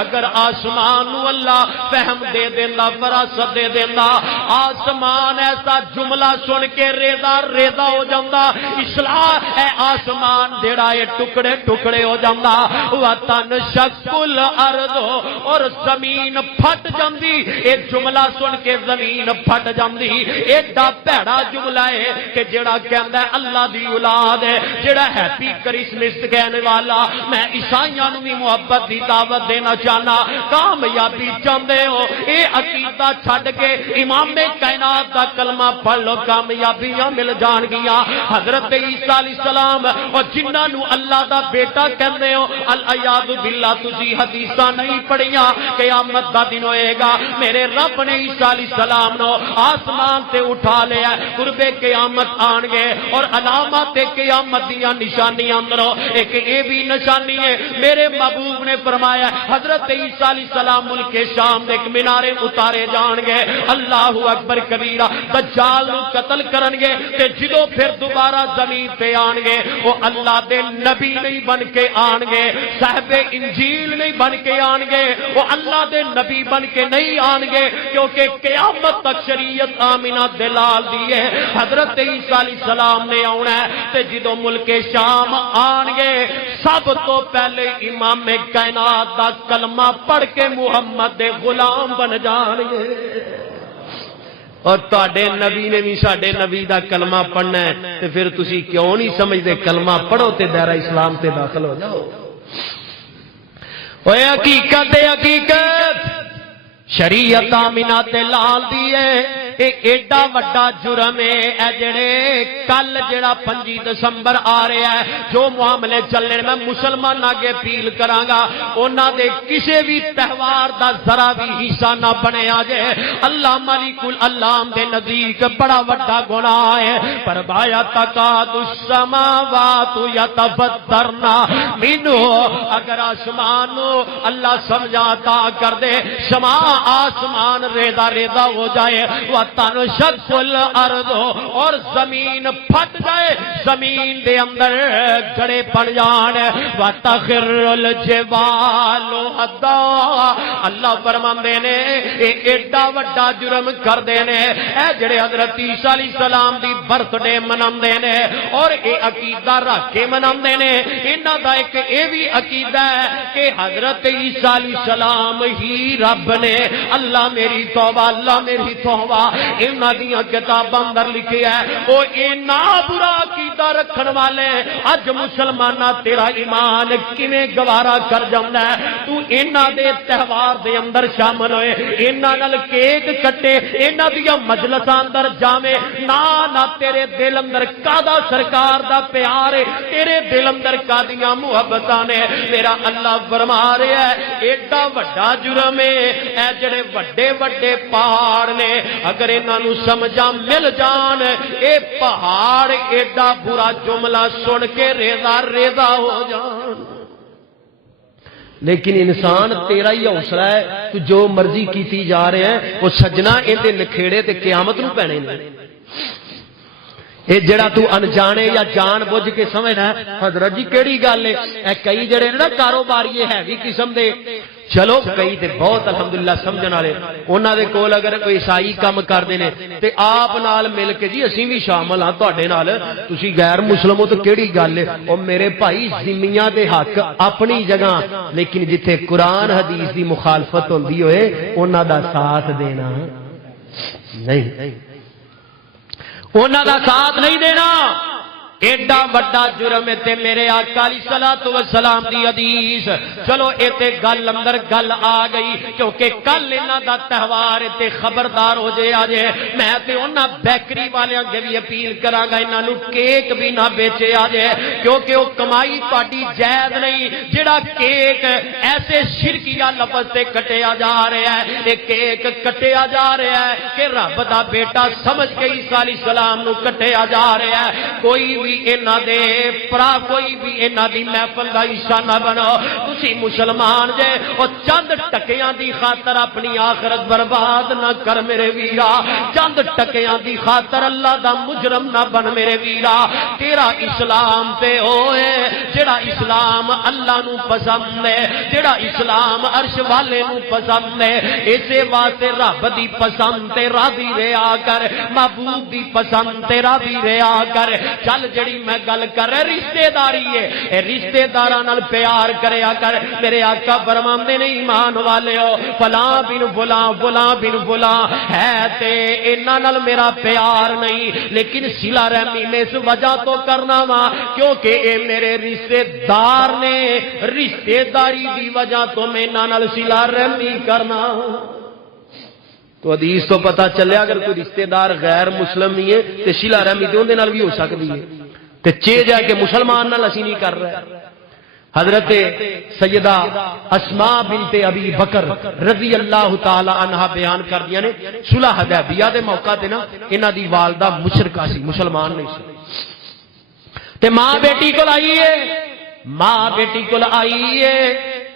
اگر آسمان نو اللہ فہم دے دیندا، فراست دے دیندا، آسمان ایسا جملہ سن کے ریزا ریزا ہو جاندا، اصلاح اے آسمان جڑا اے ٹکڑے ٹکڑے ہو جاندا۔ وتنشق الارض، دو اور زمین پھٹ جاندی. اے جملہ سن کے زمین پھٹ جاندی. ایڈا بھڑا جملہ ہے کہ جڑا کہندا ہے اللہ دی اولاد ہے, جڑا ہیپی کرسمس کہنے والا, میں عیسائیاں نوں بھی محبت دی دعوت دینا چاہنا. کامیابی چاہندے ہو اے عقیدہ چھڈ کے امام کائنات دا کلمہ پڑھ لو, کامیابیاں مل جان گیاں. حضرت عیسیٰ علیہ السلام اور جنہاں نوں اللہ دا بیٹا کہندے ہو, الیاذ باللہ تسی حدیثاں نہیں پڑھیاں. قیامت دا دن ہوئے گا, میرے رب نے عیسیٰ علیہ السلام نو آسمان تے اٹھا لیا, قرب قیامت آن گے اور علامات قیامت دیاں نشانیاں اندروں ایک اے بھی نشانی ہے. میرے محبوب نے فرمایا حضرت عیسیٰ علیہ السلام ملک شام دے ایک مینارے اتارے جان گے, اللہ اکبر کبیرہ, دجال نو قتل کرن گے تے جدوں پھر دوبارہ زمین تے آن گے وہ اللہ دے نبی نہیں بن کے آن گے, صاحب انجیل نہیں بن کے آن گے, وہ اللہ دے نبی بن کے نہیں آن گے, کیونکہ قیامت تک شریعت آمینہ دلال دی ہے. حضرت عیسیٰ علیہ السلام نے آنا ہے تے جدوں ملک شام آن گے سب تو پہلے امام کائنات دا کلمہ پڑھ کے محمد دے غلام بن جان گے. اور تواڈے نبی نے بھی ساڈے نبی دا کلمہ پڑھنا ہے تے پھر تسی کیوں نہیں سمجھدے کلمہ پڑھو تے دائرہ اسلام تے داخل ہو جاؤ. اوے حقیقت حقیقت شریعت آمینہ تے لال دی ہے. اے ایڈا وڈا جرم ہے اے جڑے کل جڑا 25 دسمبر آ رہا ہے جو معاملے چلنے میں مسلمان آگے اپیل کرانگا انہاں دے کسے بھی تہوار دا ذرا بھی حصہ نہ بنے آجے. اللہ ملک العلام دے نزدیک بڑا وڈا گناہ ہے. فرمایا تکاد السماوات یتفطرنا منہ, اگر آسمان اللہ سمجھاتا کر دے سما آسمان ریدا ریدا ہو جائے, تنشق الارض, اور زمین پھٹ جائے, زمین دے اندر گڑے پڑ جان, وتخر الجبال ہدا. اللہ فرماندے نے اے ایڈا وڈا جرم کر دے نے اے جڑے حضرت عیسیٰ علیہ السلام دی برتھ ڈے مناندے نے اور اے عقیدہ رکھ کے مناندے نے. انہاں دا ایک اے بھی عقیدہ ہے کہ حضرت عیسیٰ علیہ السلام ہی رب نے. اللہ میری توبہ, اللہ میری توبہ, انہاں دیاں کتاباں اندر لکھیا ہے او اینا برا عقیدہ رکھن والے اج مسلماناں تیرا ایمان کیویں گوارا کر جاندا ہے. تو انہاں دے تہوار دے اندر شامل ہوئے, انہاں نال کیک کٹے, انہاں دیاں مجلساں اندر جاویں, نہ تیرے دل اندر کادا سرکار دا پیار ہے, تیرے دل اندر کادیاں محبتاں نے. میرا اللہ فرما رہا ہے ایڈا وڈا جرم ہے اے جڑے وڈے وڈے پہاڑ نے اگر انہاں نوں سمجھا مل جان اے پہاڑ ایڈا برا جملہ سن کے ریزا ریزا ہو جان. لیکن انسان تیرا ہی حوصلہ ہے, تو جو مرضی کیتی جا رہے ہیں وہ سجنا اندے نکھیڑے تے قیامت نوں پینے نے. اے جڑا تو انجانے یا جان بوجھ کے سمجھنا ہے حضرت جی کیڑی گل ہے, اے کئی جڑے نا کاروباری ہے بھی قسم دے, چلو کئی تے بہت الحمدللہ سمجھن والے انہاں دے کول اگر کوئی عیسائی کام کردے نے تے آپ نال مل کے جی اسی بھی شامل ہاں تواڈے نال, تسی غیر مسلم ہو تو کیڑی گل ہے. او میرے بھائی ذمیاں دے حق اپنی جگہ, لیکن جتھے قرآن حدیث دی مخالفت ہوندی ہوئے انہاں دا ساتھ دینا نہیں, انہاں دا ساتھ نہیں دینا. ایڈا وڈا جرم تے میرے آقا علیہ الصلوۃ والسلام دی حدیث. چلو اے تے گل اندر گل آ گئی کیونکہ کل انہاں دا تہوار تے خبردار ہو جے آ جے. میں تے انہاں بیکری والیاں دے بھی اپیل کراں گا انہاں نوں کیک بھی نہ بیچے آ جے, کیونکہ او کمائی تہاڈی جائز نہیں. جڑا کیک ایسے شرکیہ لفظ تے کٹیا جا رہا ہے, اے کیک کٹیا جا رہا ہے کہ رب دا بیٹا سمجھ کے عیسیٰ علیہ السلام نوں کٹیا جا رہا ہے. کوئی بھی انہاں دے پرا کوئی بھی انہاں دی محفل دا حصہ نہ بنو. تسی مسلمان جے او چند ٹکیاں دی خاطر اپنی آخرت برباد نہ کر میرے ویرا, چند ٹکیاں دی خاطر اللہ دا مجرم نہ بن میرے ویرا. تیرا اسلام تے ہوئے جڑا اسلام اللہ نو پسند ہے, جڑا اسلام عرش والے نو پسند ہے, اسے واسطے رب دی پسند تے راضی رہیا کر, محبوب دی پسند تے راضی رہیا کر. چل جڑی میں گل کر رشتہ داری ہے, اے رشتہ داراں نال پیار کریا کر, اندر میرے آقا فرماندے نے ایمان والےو فلاں بن فلاں فلاں بن فلاں ہے تے انہاں نال میرا پیار نہیں لیکن صلہ رحمی میں اس وجہ تو کرنا وا کیونکہ اے میرے رشتے دار نے رشتے داری دی وجہ تو میں انہاں نال صلہ رحمی کرنا تو حدیث تو پتہ چلیا اگر کوئی رشتے دار غیر مسلم نہیں ہے تے صلہ رحمی تے اون دے نال بھی ہو سکدی ہے تے چے جا کے مسلمان نال اسی نہیں کر رہے حضرت سیدہ اسماء بنت ابی بکر رضی اللہ تعالی عنہا بیان کر دیا نے صلح حدیبیہ دے موقع تے نا انہاں دی والدہ مشرکہ سی مسلمان نہیں سی تے ماں بیٹی کول آئی ہے ماں بیٹی کول آئی ہے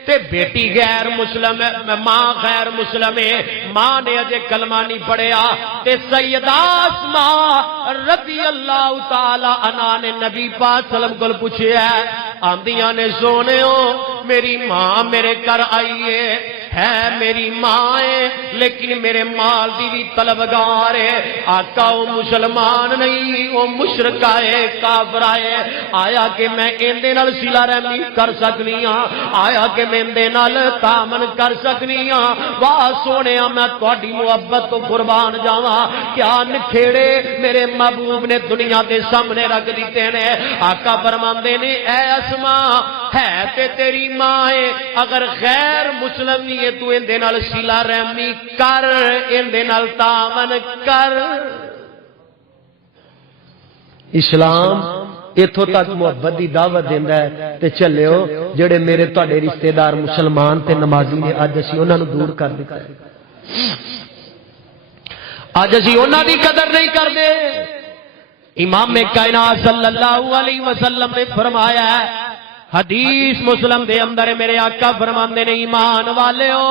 تے بیٹی غیر مسلم ہے ماں غیر مسلم ہے ماں نے اجے کلمہ نہیں پڑھیا تے سیدہ اسماء رضی اللہ تعالی عنہا نے نبی پاک صلی اللہ علیہ وسلم کو پوچھیا آندیاں نے سونےو میری ماں میرے گھر آئی ہے میری ماں ہے لیکن میرے مال دی بھی طلبگار ہے آقا وہ مسلمان نہیں وہ مشرک ہے کافر ہے آیا کہ میں اندے نال صلہ رحمی کر سکنی ہاں آیا کہ میں اندے نال تعامل کر سکنی ہاں واہ سونیا میں تہاڈی محبت تو قربان جاواں کیا نکھیڑے میرے محبوب نے دنیا دے سامنے رکھ دیتے نے آقا فرماندے نے اے اسماء ہے تے تیری ماں ہے اگر غیر مسلم نہیں ہے تو اندے نال صلہ رحمی کر اندے نال تعاون کر اسلام اتھوں تک محبت دی دعوت دیندا ہے تے چلیو جڑے میرے تہاڈے رشتہ دار مسلمان تے نمازی نے اج اسی انہاں نو دور کر دتا ہے اج اسی انہاں دی قدر نہیں کردے امام کائنات صلی اللہ علیہ وسلم نے فرمایا ہے حدیث مسلم دے اندر میرے آقا فرماندے نے ایمان والےو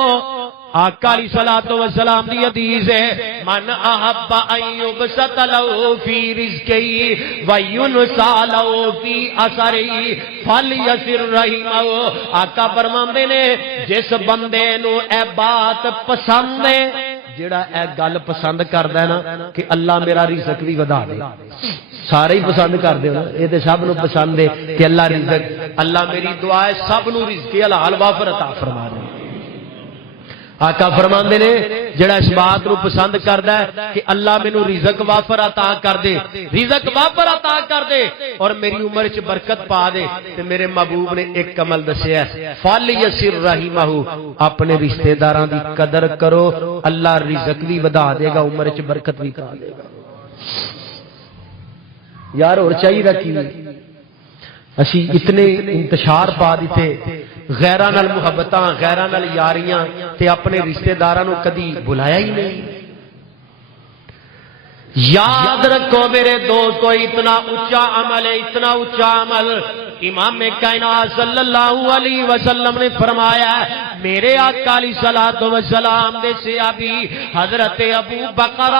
آقا علیہ الصلوۃ والسلام دی حدیث ہے من احب ان یبسط له فی رزقہ وینسى له فی اثرہ فلیسر رحمہ آقا فرماندے نے جس بندے نو اے بات پسند ہے جڑا اے گل پسند کردا ہے نا کہ اللہ میرا رزق بھی ودا دے سارے ہی پسند کردے ہو یہ تے سب نو پسند ہے کہ اللہ رزق اللہ میری دعا ہے سب نو رزق حلال وافر عطا فرما دے آقا فرماندے نے جڑا اس بات نو پسند کردا ہے کہ اللہ مینوں رزق وافر عطا کر دے رزق وافر عطا کر دے اور میری عمر وچ برکت پا دے تے میرے محبوب نے ایک عمل دسیا ہے فلیسر رحمہ اپنے رشتہ داراں دی قدر کرو اللہ رزق بھی ودا دے گا عمر وچ برکت بھی پا دے گا یار اور چاہیے کی اسی اتنے انتشار پا دیتے غیراں نال محبتاں غیراں نال یاریاں تے اپنے رشتہ داراں نو کدی بلایا ہی نہیں یاد رکھو میرے دوستو اتنا اونچا عمل ہے اتنا اونچا عمل امام کائنات صلی اللہ علیہ وسلم نے فرمایا ہے میرے آقا علیہ الصلوۃ والسلام دے صحابی حضرت ابو بکر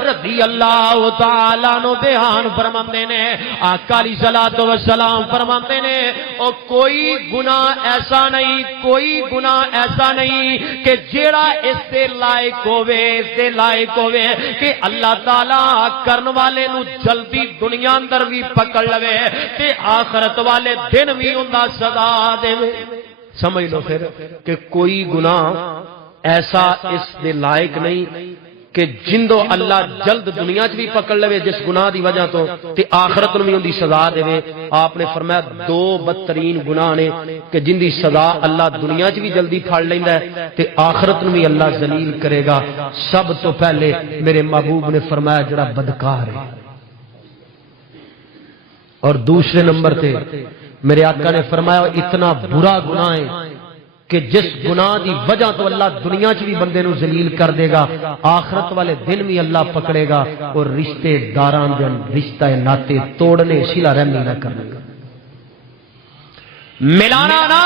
رضی اللہ تعالی عنہ بیان فرماندے نے آقا علیہ الصلوۃ والسلام فرماندے نے او کوئی گناہ ایسا نہیں کوئی گناہ ایسا نہیں کہ جیڑا اس دے لائق ہوے کہ اللہ تعالی کرن والے نو جلدی دنیا اندر بھی پکڑ لوے تے آخرت والے دن بھی اوندا سزا دے سمجھ لو پھر کہ کوئی گناہ ایسا اس دے لائق نہیں کہ جندو اللہ جلد دنیا چ بھی پکڑ لوے جس گناہ دی وجہ تو تے آخرت نو بھی اون دی سزا دے آپ نے فرمایا دو بدترین گناہ نے کہ جن دی سزا اللہ دنیا چ بھی جلدی پھڑ لیندا ہے تے آخرت نو بھی اللہ ذلیل کرے گا سب تو پہلے میرے محبوب نے فرمایا جڑا بدکار ہے اور دوسرے نمبر تے میرے آقا نے فرمایا اتنا برا گناہ ہے کہ جس گناہ دی وجہ تو اللہ دنیا چ بھی بندے نو ذلیل کر دے گا آخرت والے دن بھی اللہ پکڑے گا اور رشتے داراں دے رشتہ ناتے توڑنے صلہ رحمی نہ کرنے گا ملانا نہ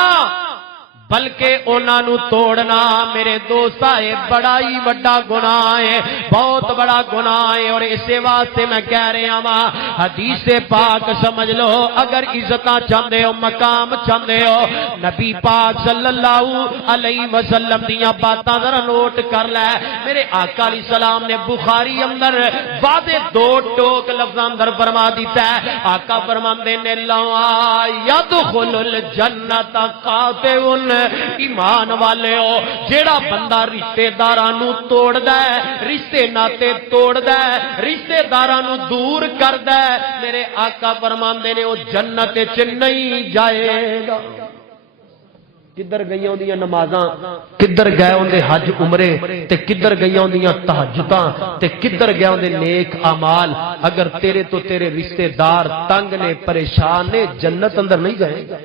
بلکہ انہوں توڑنا میرے دوست بڑا ہی بڑا گناہ ہے، بہت بڑا گناہ ہے۔ اور اسی واسطے میں کہہ رہا ہوں حدیث پاک سمجھ لو، اگر عزت چاہتے ہو، مقام چاہتے ہو، نبی پاک صلی اللہ علیہ وسلم دیاں باتاں ذرا نوٹ کر لے۔ میرے آقا علیہ السلام نے بخاری اندر وعدے دو ٹوک لفظ اندر فرما دیتا ہے۔ آقا فرماندے نے لا یدخل الجنت قاطع، ایمان والے ہو جیڑا بندہ رشتے دارانو توڑ دے، رشتے ناتے توڑ دے، رشتے دارانو دور کر دے، میرے آقا فرماندے نے وہ جنت چ نہیں جائے گا۔ کدھر گئی ہوندیاں نمازاں، کدھر گئے ہوندے حج عمرے تے کدھر گئی ہوندیاں تہجداں تے کدھر گئے ہوندے نیک اعمال، اگر تیرے تو تیرے رشتے دار تنگ نے، پریشان نے، جنت اندر نہیں جائے گا۔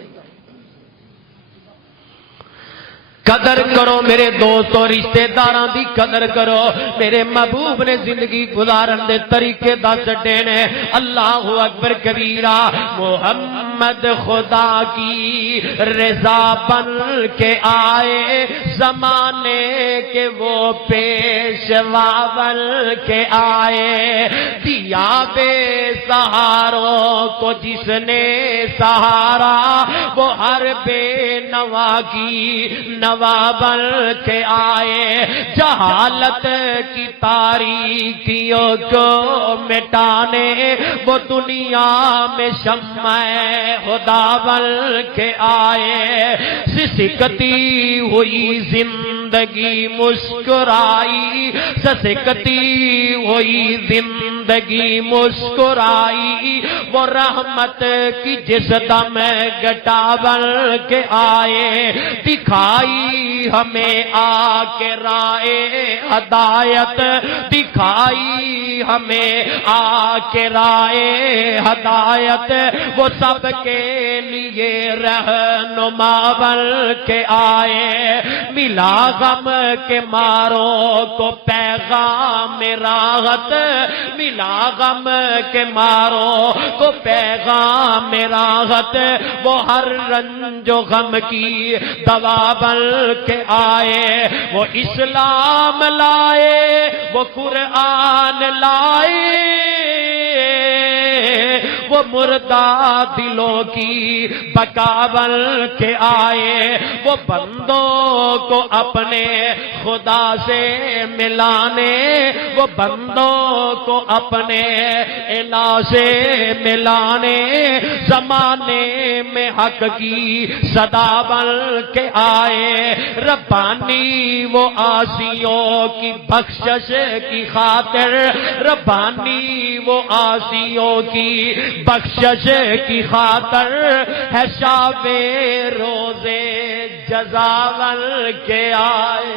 قدر کرو میرے دوستو، رشتے داراں دی قدر کرو۔ میرے محبوب نے زندگی گزارن دے طریقے دس دینے۔ اللہ اکبر کبیرہ، محمد خدا کی رضا بن کے آئے، زمانے کے وہ پیشوا بن کے آئے، دیا بے سہاروں کو جس نے سہارا، وہ ہر بے نوا کی بن کے آئے، جہالت کی تاریکیوں کو مٹانے، وہ دنیا میں شمع خدا بن کے آئے، سسکتی ہوئی زندگی مسکرائی، سسکتی ہوئی زندگی مسکرائی، وہ رحمت کی جس دم گٹا بن کے آئے، دکھائی ہمیں آ کے رائے ہدایت، دکھائی ہمیں آ کے رائے ہدایت، وہ سب کے لیے رہنما بن کے آئے، ملا غم کے ماروں کو پیغام راحت، ملا غم کے ماروں کو پیغام راحت، وہ ہر رنج و غم کی دوا بن کے آئے، وہ اسلام لائے، وہ قرآن لائے، وہ مردہ دلوں کی بقا بن کے آئے، وہ بندوں کو اپنے خدا سے ملانے، وہ بندوں کو اپنے الہ سے ملانے، زمانے میں حق کی صدا بن کے آئے، ربانی وہ آسیوں کی بخشش کی خاطر، ربانی وہ آسیوں کی بخشش کی خاطر، ہے شاب روزے جزا بن کے آئے۔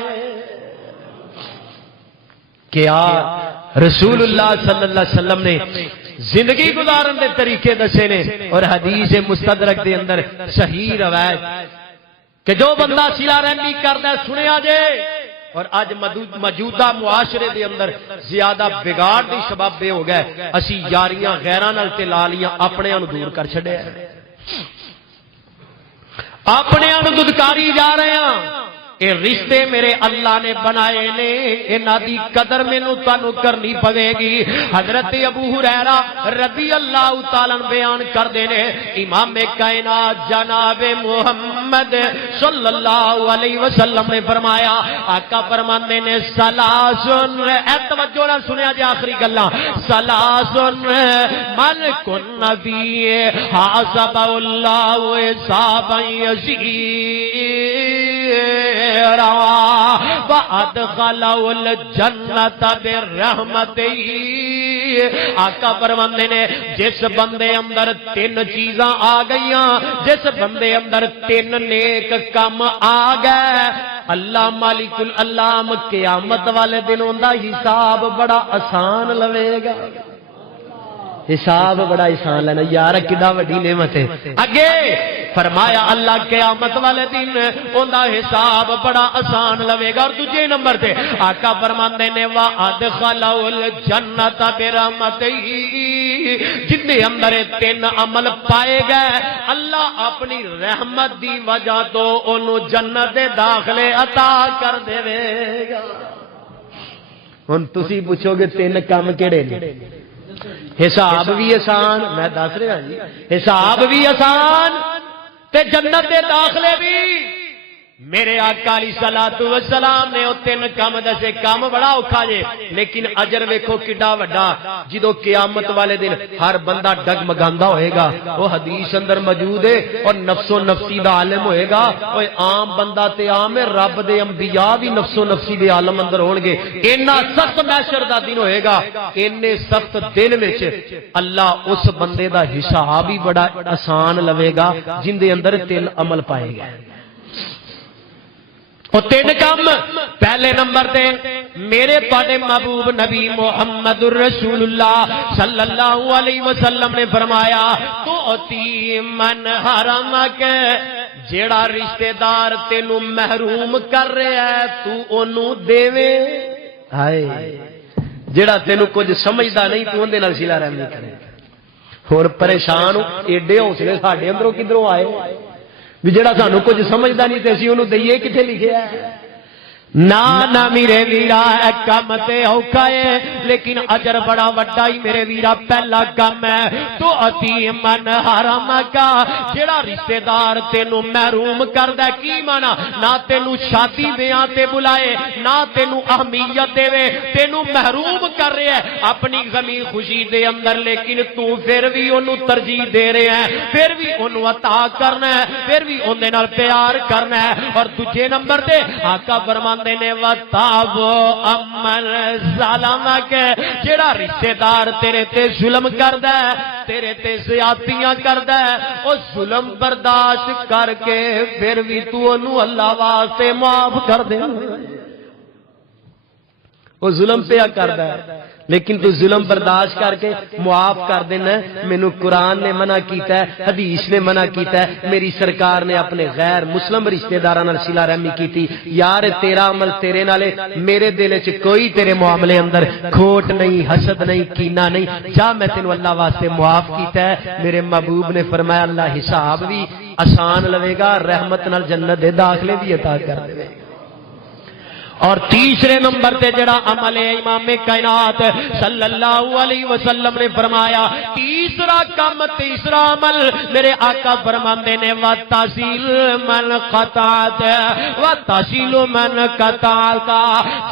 کیا رسول اللہ صلی اللہ علیہ وسلم نے زندگی گزارن دے طریقے دسے نے، اور حدیث مستدرک دے اندر صحیح روایت کہ جو بندہ صلہ رحمی کردا ہے سنیا جے، اور آج موجودہ معاشرے دے اندر زیادہ بگاڑ دی سبب ہو گئے، اسی یاریاں غیراں نال تے لالیاں اپنے نوں دور کر چھڈیا، اپنے نوں دودکاری جا رہے ہیں۔ اے رشتے میرے اللہ نے بنائے نے، انہاں دی قدر مینوں تانوں کرنی پوے گی۔ حضرت ابو ہریرہ رضی اللہ تعالیٰ عنہ بیان کردے نے، امام کائنات جناب محمد صلی اللہ علیہ وسلم نے فرمایا، آقا فرماندے نے سلاسن، اے توجہ نال سنیا جی آخری گلاں، سلاسن من کن فی حاسب اللہ حسابا وَأَدْخَلَهُ الْجَنَّةَ بِرَحْمَتِهِ۔ آقا فرماندے نے جس بندے اندر تین چیزاں آ گئیاں، جس بندے اندر تین نیک کم آ گئے، اللہ مالک العالم قیامت والے دن اوندا حساب بڑا آسان لوے گا۔ حساب بڑا احسان لینا یار کڈا وڈی نعمت ہے اگے فرمایا اللہ قیامت والے دن اوندا حساب بڑا آسان لوے گا اور دوسرے نمبر تے آقا فرماندے نے وادخلوا الجنت برحمتہ جن دے اندر 3 عمل پائے گئے اللہ اپنی رحمت دی وجہ تو اونوں جنت دے داخلے عطا کر دے گا ہن تسی پوچھو گے 3 کام کیڑے نے حساب بھی آسان میں دس رہا جی حساب بھی آسان تے جنت دے داخلے بھی میرے آقا علیہ الصلوۃ والسلام نے او 3 کام دسے کام بڑا اوکھا جے لیکن اجر ویکھو کڈا وڈا جدوں قیامت والے دن ہر بندہ ڈگمگاندا ہوئے گا وہ حدیث اندر موجود ہے اور نفس و نفسی دا عالم ہوئے گا اوے عام بندہ تے عام ہے رب دے انبیاء بھی نفس و نفسی دے عالم اندر ہون گے اینا سخت محشر دا دن ہوئے گا اینے سخت دن وچ اللہ اس بندے دا حساب ہی بڑا آسان لوے گا جن دے اندر 3 عمل پائے گئے وہ 3 کام پہلے نمبر تے میرے پاڑے محبوب نبی محمد الرسول اللہ صلی اللہ علیہ وسلم نے فرمایا تو اتی من حرمک جیڑا رشتہ دار تینوں محروم کر رہا ہے تو انہوں دیوے ہائے جیڑا تینوں کچھ سمجھدا نہیں تو اندے نال صلہ رحمی کرے اور پریشان ایڈے حوصلے ساڈے اندروں کدھروں آئے بھی جڑا سانو کچھ سمجھدا نہیں تے اسی اونوں دئیے کتے لکھیا ہے نا میرے ویرا ایک کام تے اوکھا ہے لیکن اجر بڑا وڈا ہی میرے ویرا پہلا کام ہے تو اتی من حرام کا جڑا رشتہ دار تینوں محروم کردا ہے کی مانا نہ تینوں شادی بیاں تے بلائے نہ تینوں اہمیت دے تینوں محروم کر رہا ہے اپنی غمی خوشی دے اندر لیکن تو پھر بھی اونوں ترجیح دے رہے ہیں پھر بھی اونوں عطا کرنا ہے پھر بھی اون دے نال پیار کرنا ہے اور دوسرے نمبر تے آقا فرمان نے وتاب امن ظالم کے جڑا رشتہ دار تیرے تے ظلم کردا ہے تیرے تے زیادتیاں کردا ہے او ظلم برداشت کر کے پھر بھی تو انو اللہ واسطے معاف کر دے وہ ظلم پہ کردا ہے لیکن تو ظلم برداشت کر کے معاف کر دینا مینوں قرآن نے منع کیتا ہے حدیث نے منع کیتا ہے میری سرکار نے اپنے غیر مسلم رشتہ داراں نال صلہ رحمی کیتی یار تیرا عمل تیرے نالے میرے دل وچ کوئی تیرے معاملے اندر کھوٹ نہیں حسد نہیں کینہ نہیں جا میں تینوں اللہ واسطے معاف کیتا ہے میرے محبوب نے فرمایا اللہ حساب بھی آسان لوے گا رحمت نال جنت دے داخلے بھی عطا کر دے گا اور تیسرے نمبر تے جڑا عمل ہے امام کائنات صلی اللہ علیہ وسلم نے فرمایا تیسرا کام تیسرا عمل میرے آقا فرماندے نے وَتَصِلُ مَنْ قَطَعَتَ وَتَصِلُ مَنْ قَطَعَتَ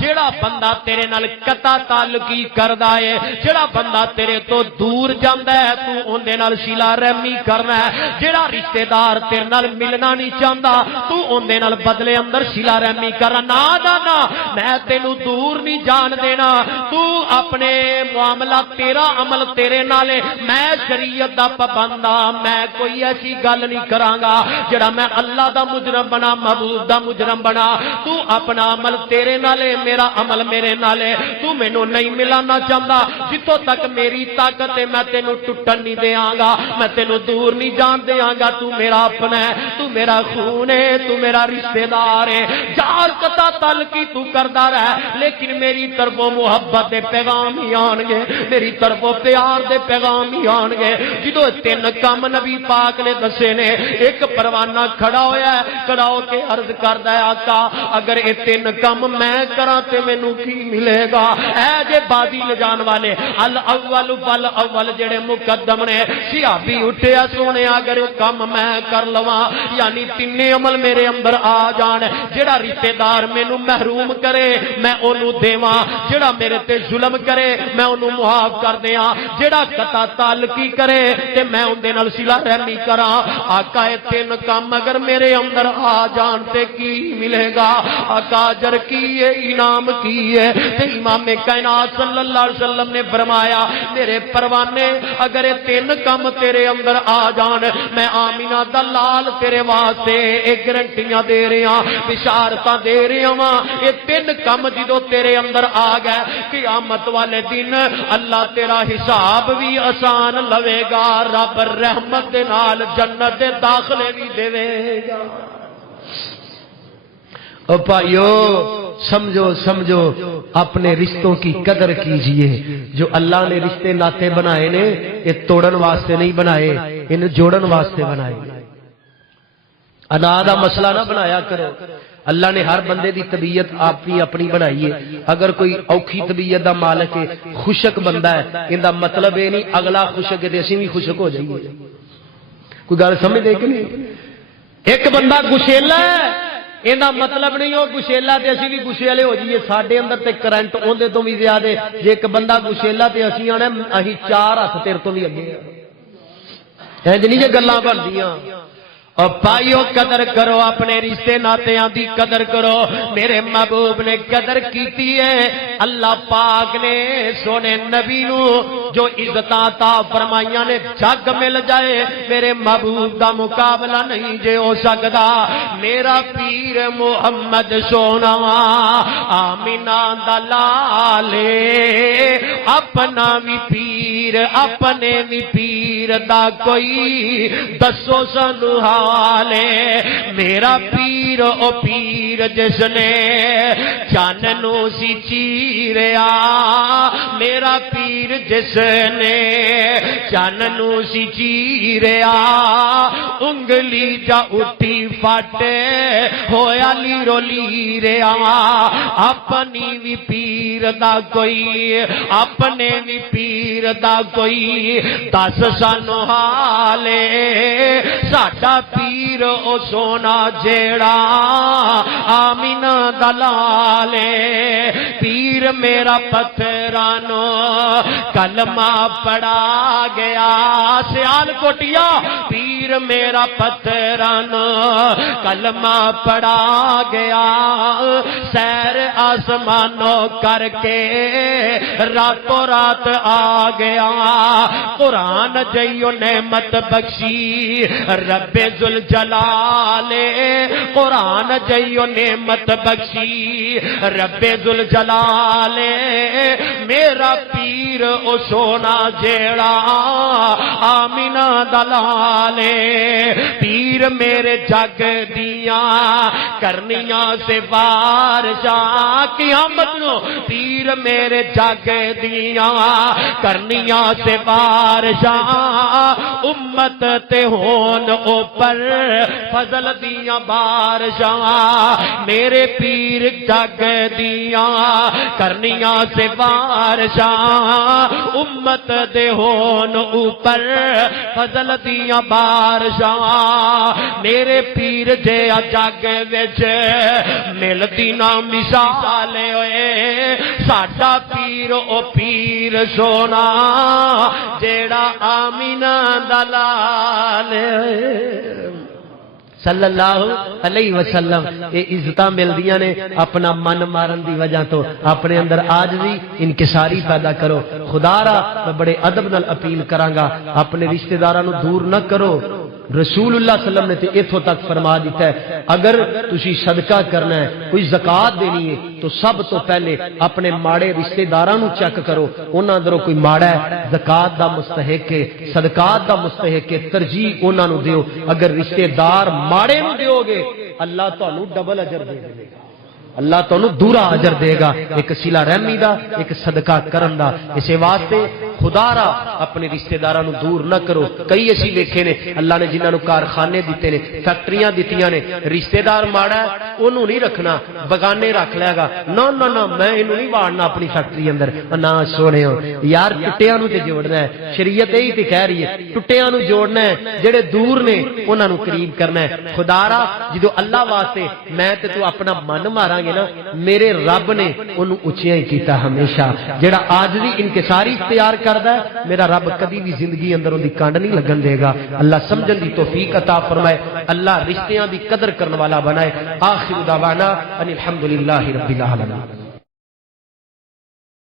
جڑا بندہ تیرے نال قطع تعلقی کردا ہے جڑا بندہ تیرے تو دور جاندا ہے تو اون دے نال صلہ رحمی کرنا ہے جڑا رشتہ دار تیرے نال ملنا نہیں چاہندا تو اون دے نال بدلے اندر صلہ رحمی کرنا نہ میں تینوں دور نہیں جان دینا تو اپنے معاملہ تیرا عمل تیرے نالے میں شریعت دا پابندا میں کوئی ایسی گل نہیں کرانگا جڑا میں اللہ دا مجرم بنا محبوب دا مجرم بنا تو اپنا عمل تیرے نالے میرا عمل میرے نالے تو مینوں نہیں ملانا چاہندا جتوں تک میری طاقت ہے میں تینوں ٹوٹن نہیں دیاں گا میں تینوں دور نہیں جان دیاں گا تو میرا اپنا ہے تو میرا خون ہے تو میرا رشتہ دار ہے جار قطع تعلقی تو کردا رہ لیکن میری طرفوں محبت دے پیغام ہی آن گے میری طرفوں پیار دے پیغام ہی آن گے جدو 3 کام نبی پاک نے دسے نے ایک پروانہ کھڑا ہویا ہے کھڑا ہو کے عرض کردا ہے آقا اگر یہ 3 کام میں کراں تے مینوں کی ملے گا اے جے بازی لے جان والے الاول فالاول جڑے مقدم نے صحابی اٹھیا سونے اگر کام میں کر لواں یعنی 3 عمل میرے اندر آ جان جڑا رشتہ دار مینوں محروم کرے میں انہوں دیواں جڑا میرے تے ظلم کرے میں انہوں معاف کر دیاں جڑا قطع تعلقی کرے تے میں ان دے نال صلہ رحمی کراں آقا 3 کام اگر میرے اندر آ جان تے کی ملے گا آقا اجر کی ہے انعام کی ہے تے امام کائنات صلی اللہ علیہ وسلم نے فرمایا میرے پروانے اگر 3 کام تیرے اندر آ جان میں آمینہ دا لال تیرے واسطے ایک گارنٹیاں دے رہا بشارتاں دے رہا یہ تین کم جدو تیرے اندر آ گئے قیامت والے دن اللہ تیرا حساب بھی آسان لوے گا، رب رحمت دے نال جنت دے داخلے بھی دے گا۔ او بھائیو سمجھو سمجھو، اپنے رشتوں کی قدر کیجئے۔ جو اللہ نے رشتے ناتے بنائے نے یہ توڑن واسطے نہیں بنائے، ان جوڑن واسطے بنائے۔ انا دا مسئلہ نہ بنایا کرو۔ اللہ نے ہر بندے دی طبیعت اپنی اپنی بنائی ہے۔ اگر کوئی اوکھی طبیعت دا مالک ہے، خشک بندہ ہے، ان دا مطلب یہ نہیں اگلا خشک ہے تے اسی بھی خشک ہو جائیے۔ کوئی گل سمجھ دے کہ نہیں؟ ایک بندہ گشیلا ہے، یہ مطلب نہیں وہ گشیلا تے اسی بھی گشیلے ہو جائیے۔ ساڈے اندر تے کرنٹ اوندے تو بھی زیادہ، جے ایک بندہ گشیلا تے اسی آنے اہی چار ہاتھ تیرے تو بھی اگے انج نہیں جے گلاں بندیاں۔ اور بھائیو قدر کرو، اپنے رشتے ناتیاں دی قدر کرو۔ میرے محبوب نے قدر کیتی ہے، اللہ پاک نے سونے نبی نو جو عزت عطا فرمائیاں نے جگ مل جائے، میرے محبوب دا مقابلہ نہیں جے ہو سکدا۔ میرا پیر محمد سونا آمینہ دا لالے، اپنا بھی پیر اپنے بھی پیر دا کوئی دسو سانو میرا پیر او پیر جس نے چاننو سی چیریا، میرا پیر جس نے چاننو سی چیریا، انگلی جا اٹھی فاٹے ہویا لیرو لیریا، اپنی بھی پیر دا کوئی اپنے بھی پیر دا کوئی دس سانو حالے، ساڈا پیر او سونا جیڑا آمینہ دلالے، پیر میرا پتھرانو کلمہ پڑا گیا، سیال کوٹیا پیر میرا پتھرانو کلمہ پڑا گیا، سیر آسمانوں کر کے راتوں رات آ گیا، قرآن جیو نعمت بخشی رب ذوالجلال، قرآن جیو نعمت بخشی رب ذوالجلال، میرا پیر او سونا جیڑا آمینہ دلال، پیر میرے جگ دیاں کرنیاں سے بارشاں، قیامت نو پیر میرے جگ دیاں کرنیاں سے بارشاں، امت تے ہون اوپر فضل دیاں بارشاں، میرے پیر جگ دیاں کرنیاں سے بارشاں، امت دے ہون اوپر فضل دیاں بارشاں، میرے پیر جے جگ وچ ملدی نہ مثال ہوئے، ساڈا پیر او پیر سونا جیڑا آمینہ دلال صلی اللہ علیہ وسلم۔ یہ عزتاں ملدیاں نے اپنا من مارن دی وجہ تو، اپنے اندر عاجزی انکساری پیدا کرو۔ خدا را میں بڑے ادب نال اپیل کراں گا، اپنے رشتہ داراں نو دور نہ کرو۔ رسول اللہ صلی اللہ علیہ وسلم نے تے اتھوں تک فرما دیتا ہے، اگر تسی صدقہ کرنا ہے، کوئی زکات دینی ہے تو سب تو پہلے اپنے ماڑے رشتہ داراں نو چیک کرو، انہاں اندروں کوئی ماڑا ہے، زکات دا مستحق ہے، صدقات دا مستحق ہے، ترجیح انہاں نو دیو۔ اگر رشتہ دار ماڑے نو دیو گے اللہ تانوں ڈبل اجر دے گا، اللہ تانوں دورا اجر دے گا، ایک صلہ رحمی دا، ایک صدقہ کرن دا۔ اسے واسطے خدا را اپنے رشتہ داراں نو دور نہ کرو۔ کئی اسی ویکھے نے اللہ نے جنہاں نو کارخانے دتے نے، فیکٹریاں دتیاں نے، رشتہ دار ماڑا اونوں نہیں رکھنا، بگانے رکھ لے گا، نہ نہ نہ میں اینوں نہیں واڑنا اپنی فیکٹری اندر۔ نہ سونےو یار، ٹٹیاں نو تے جوڑنا ہے، شریعت یہی تے کہہ رہی ہے ٹٹیاں نو جوڑنا ہے، جڑے دور نے انہاں نو قریب کرنا ہے۔ خدا را جدوں اللہ واسطے میں تے تو اپنا من ماراں گے نا، میرے رب نے انہوں اچھیاں ہی کیتا ہمیشہ۔ جڑا عاجزی انکساری اختیار کردا ہے، میرا رب کدی بھی زندگی اندر ان دی کانڈ نہیں لگن دے گا۔ اللہ سمجھن دی توفیق عطا فرمائے، اللہ رشتیاں دی قدر کرنے والا بنائے۔ آخر دعوانا ان الحمدللہ رب العالمین۔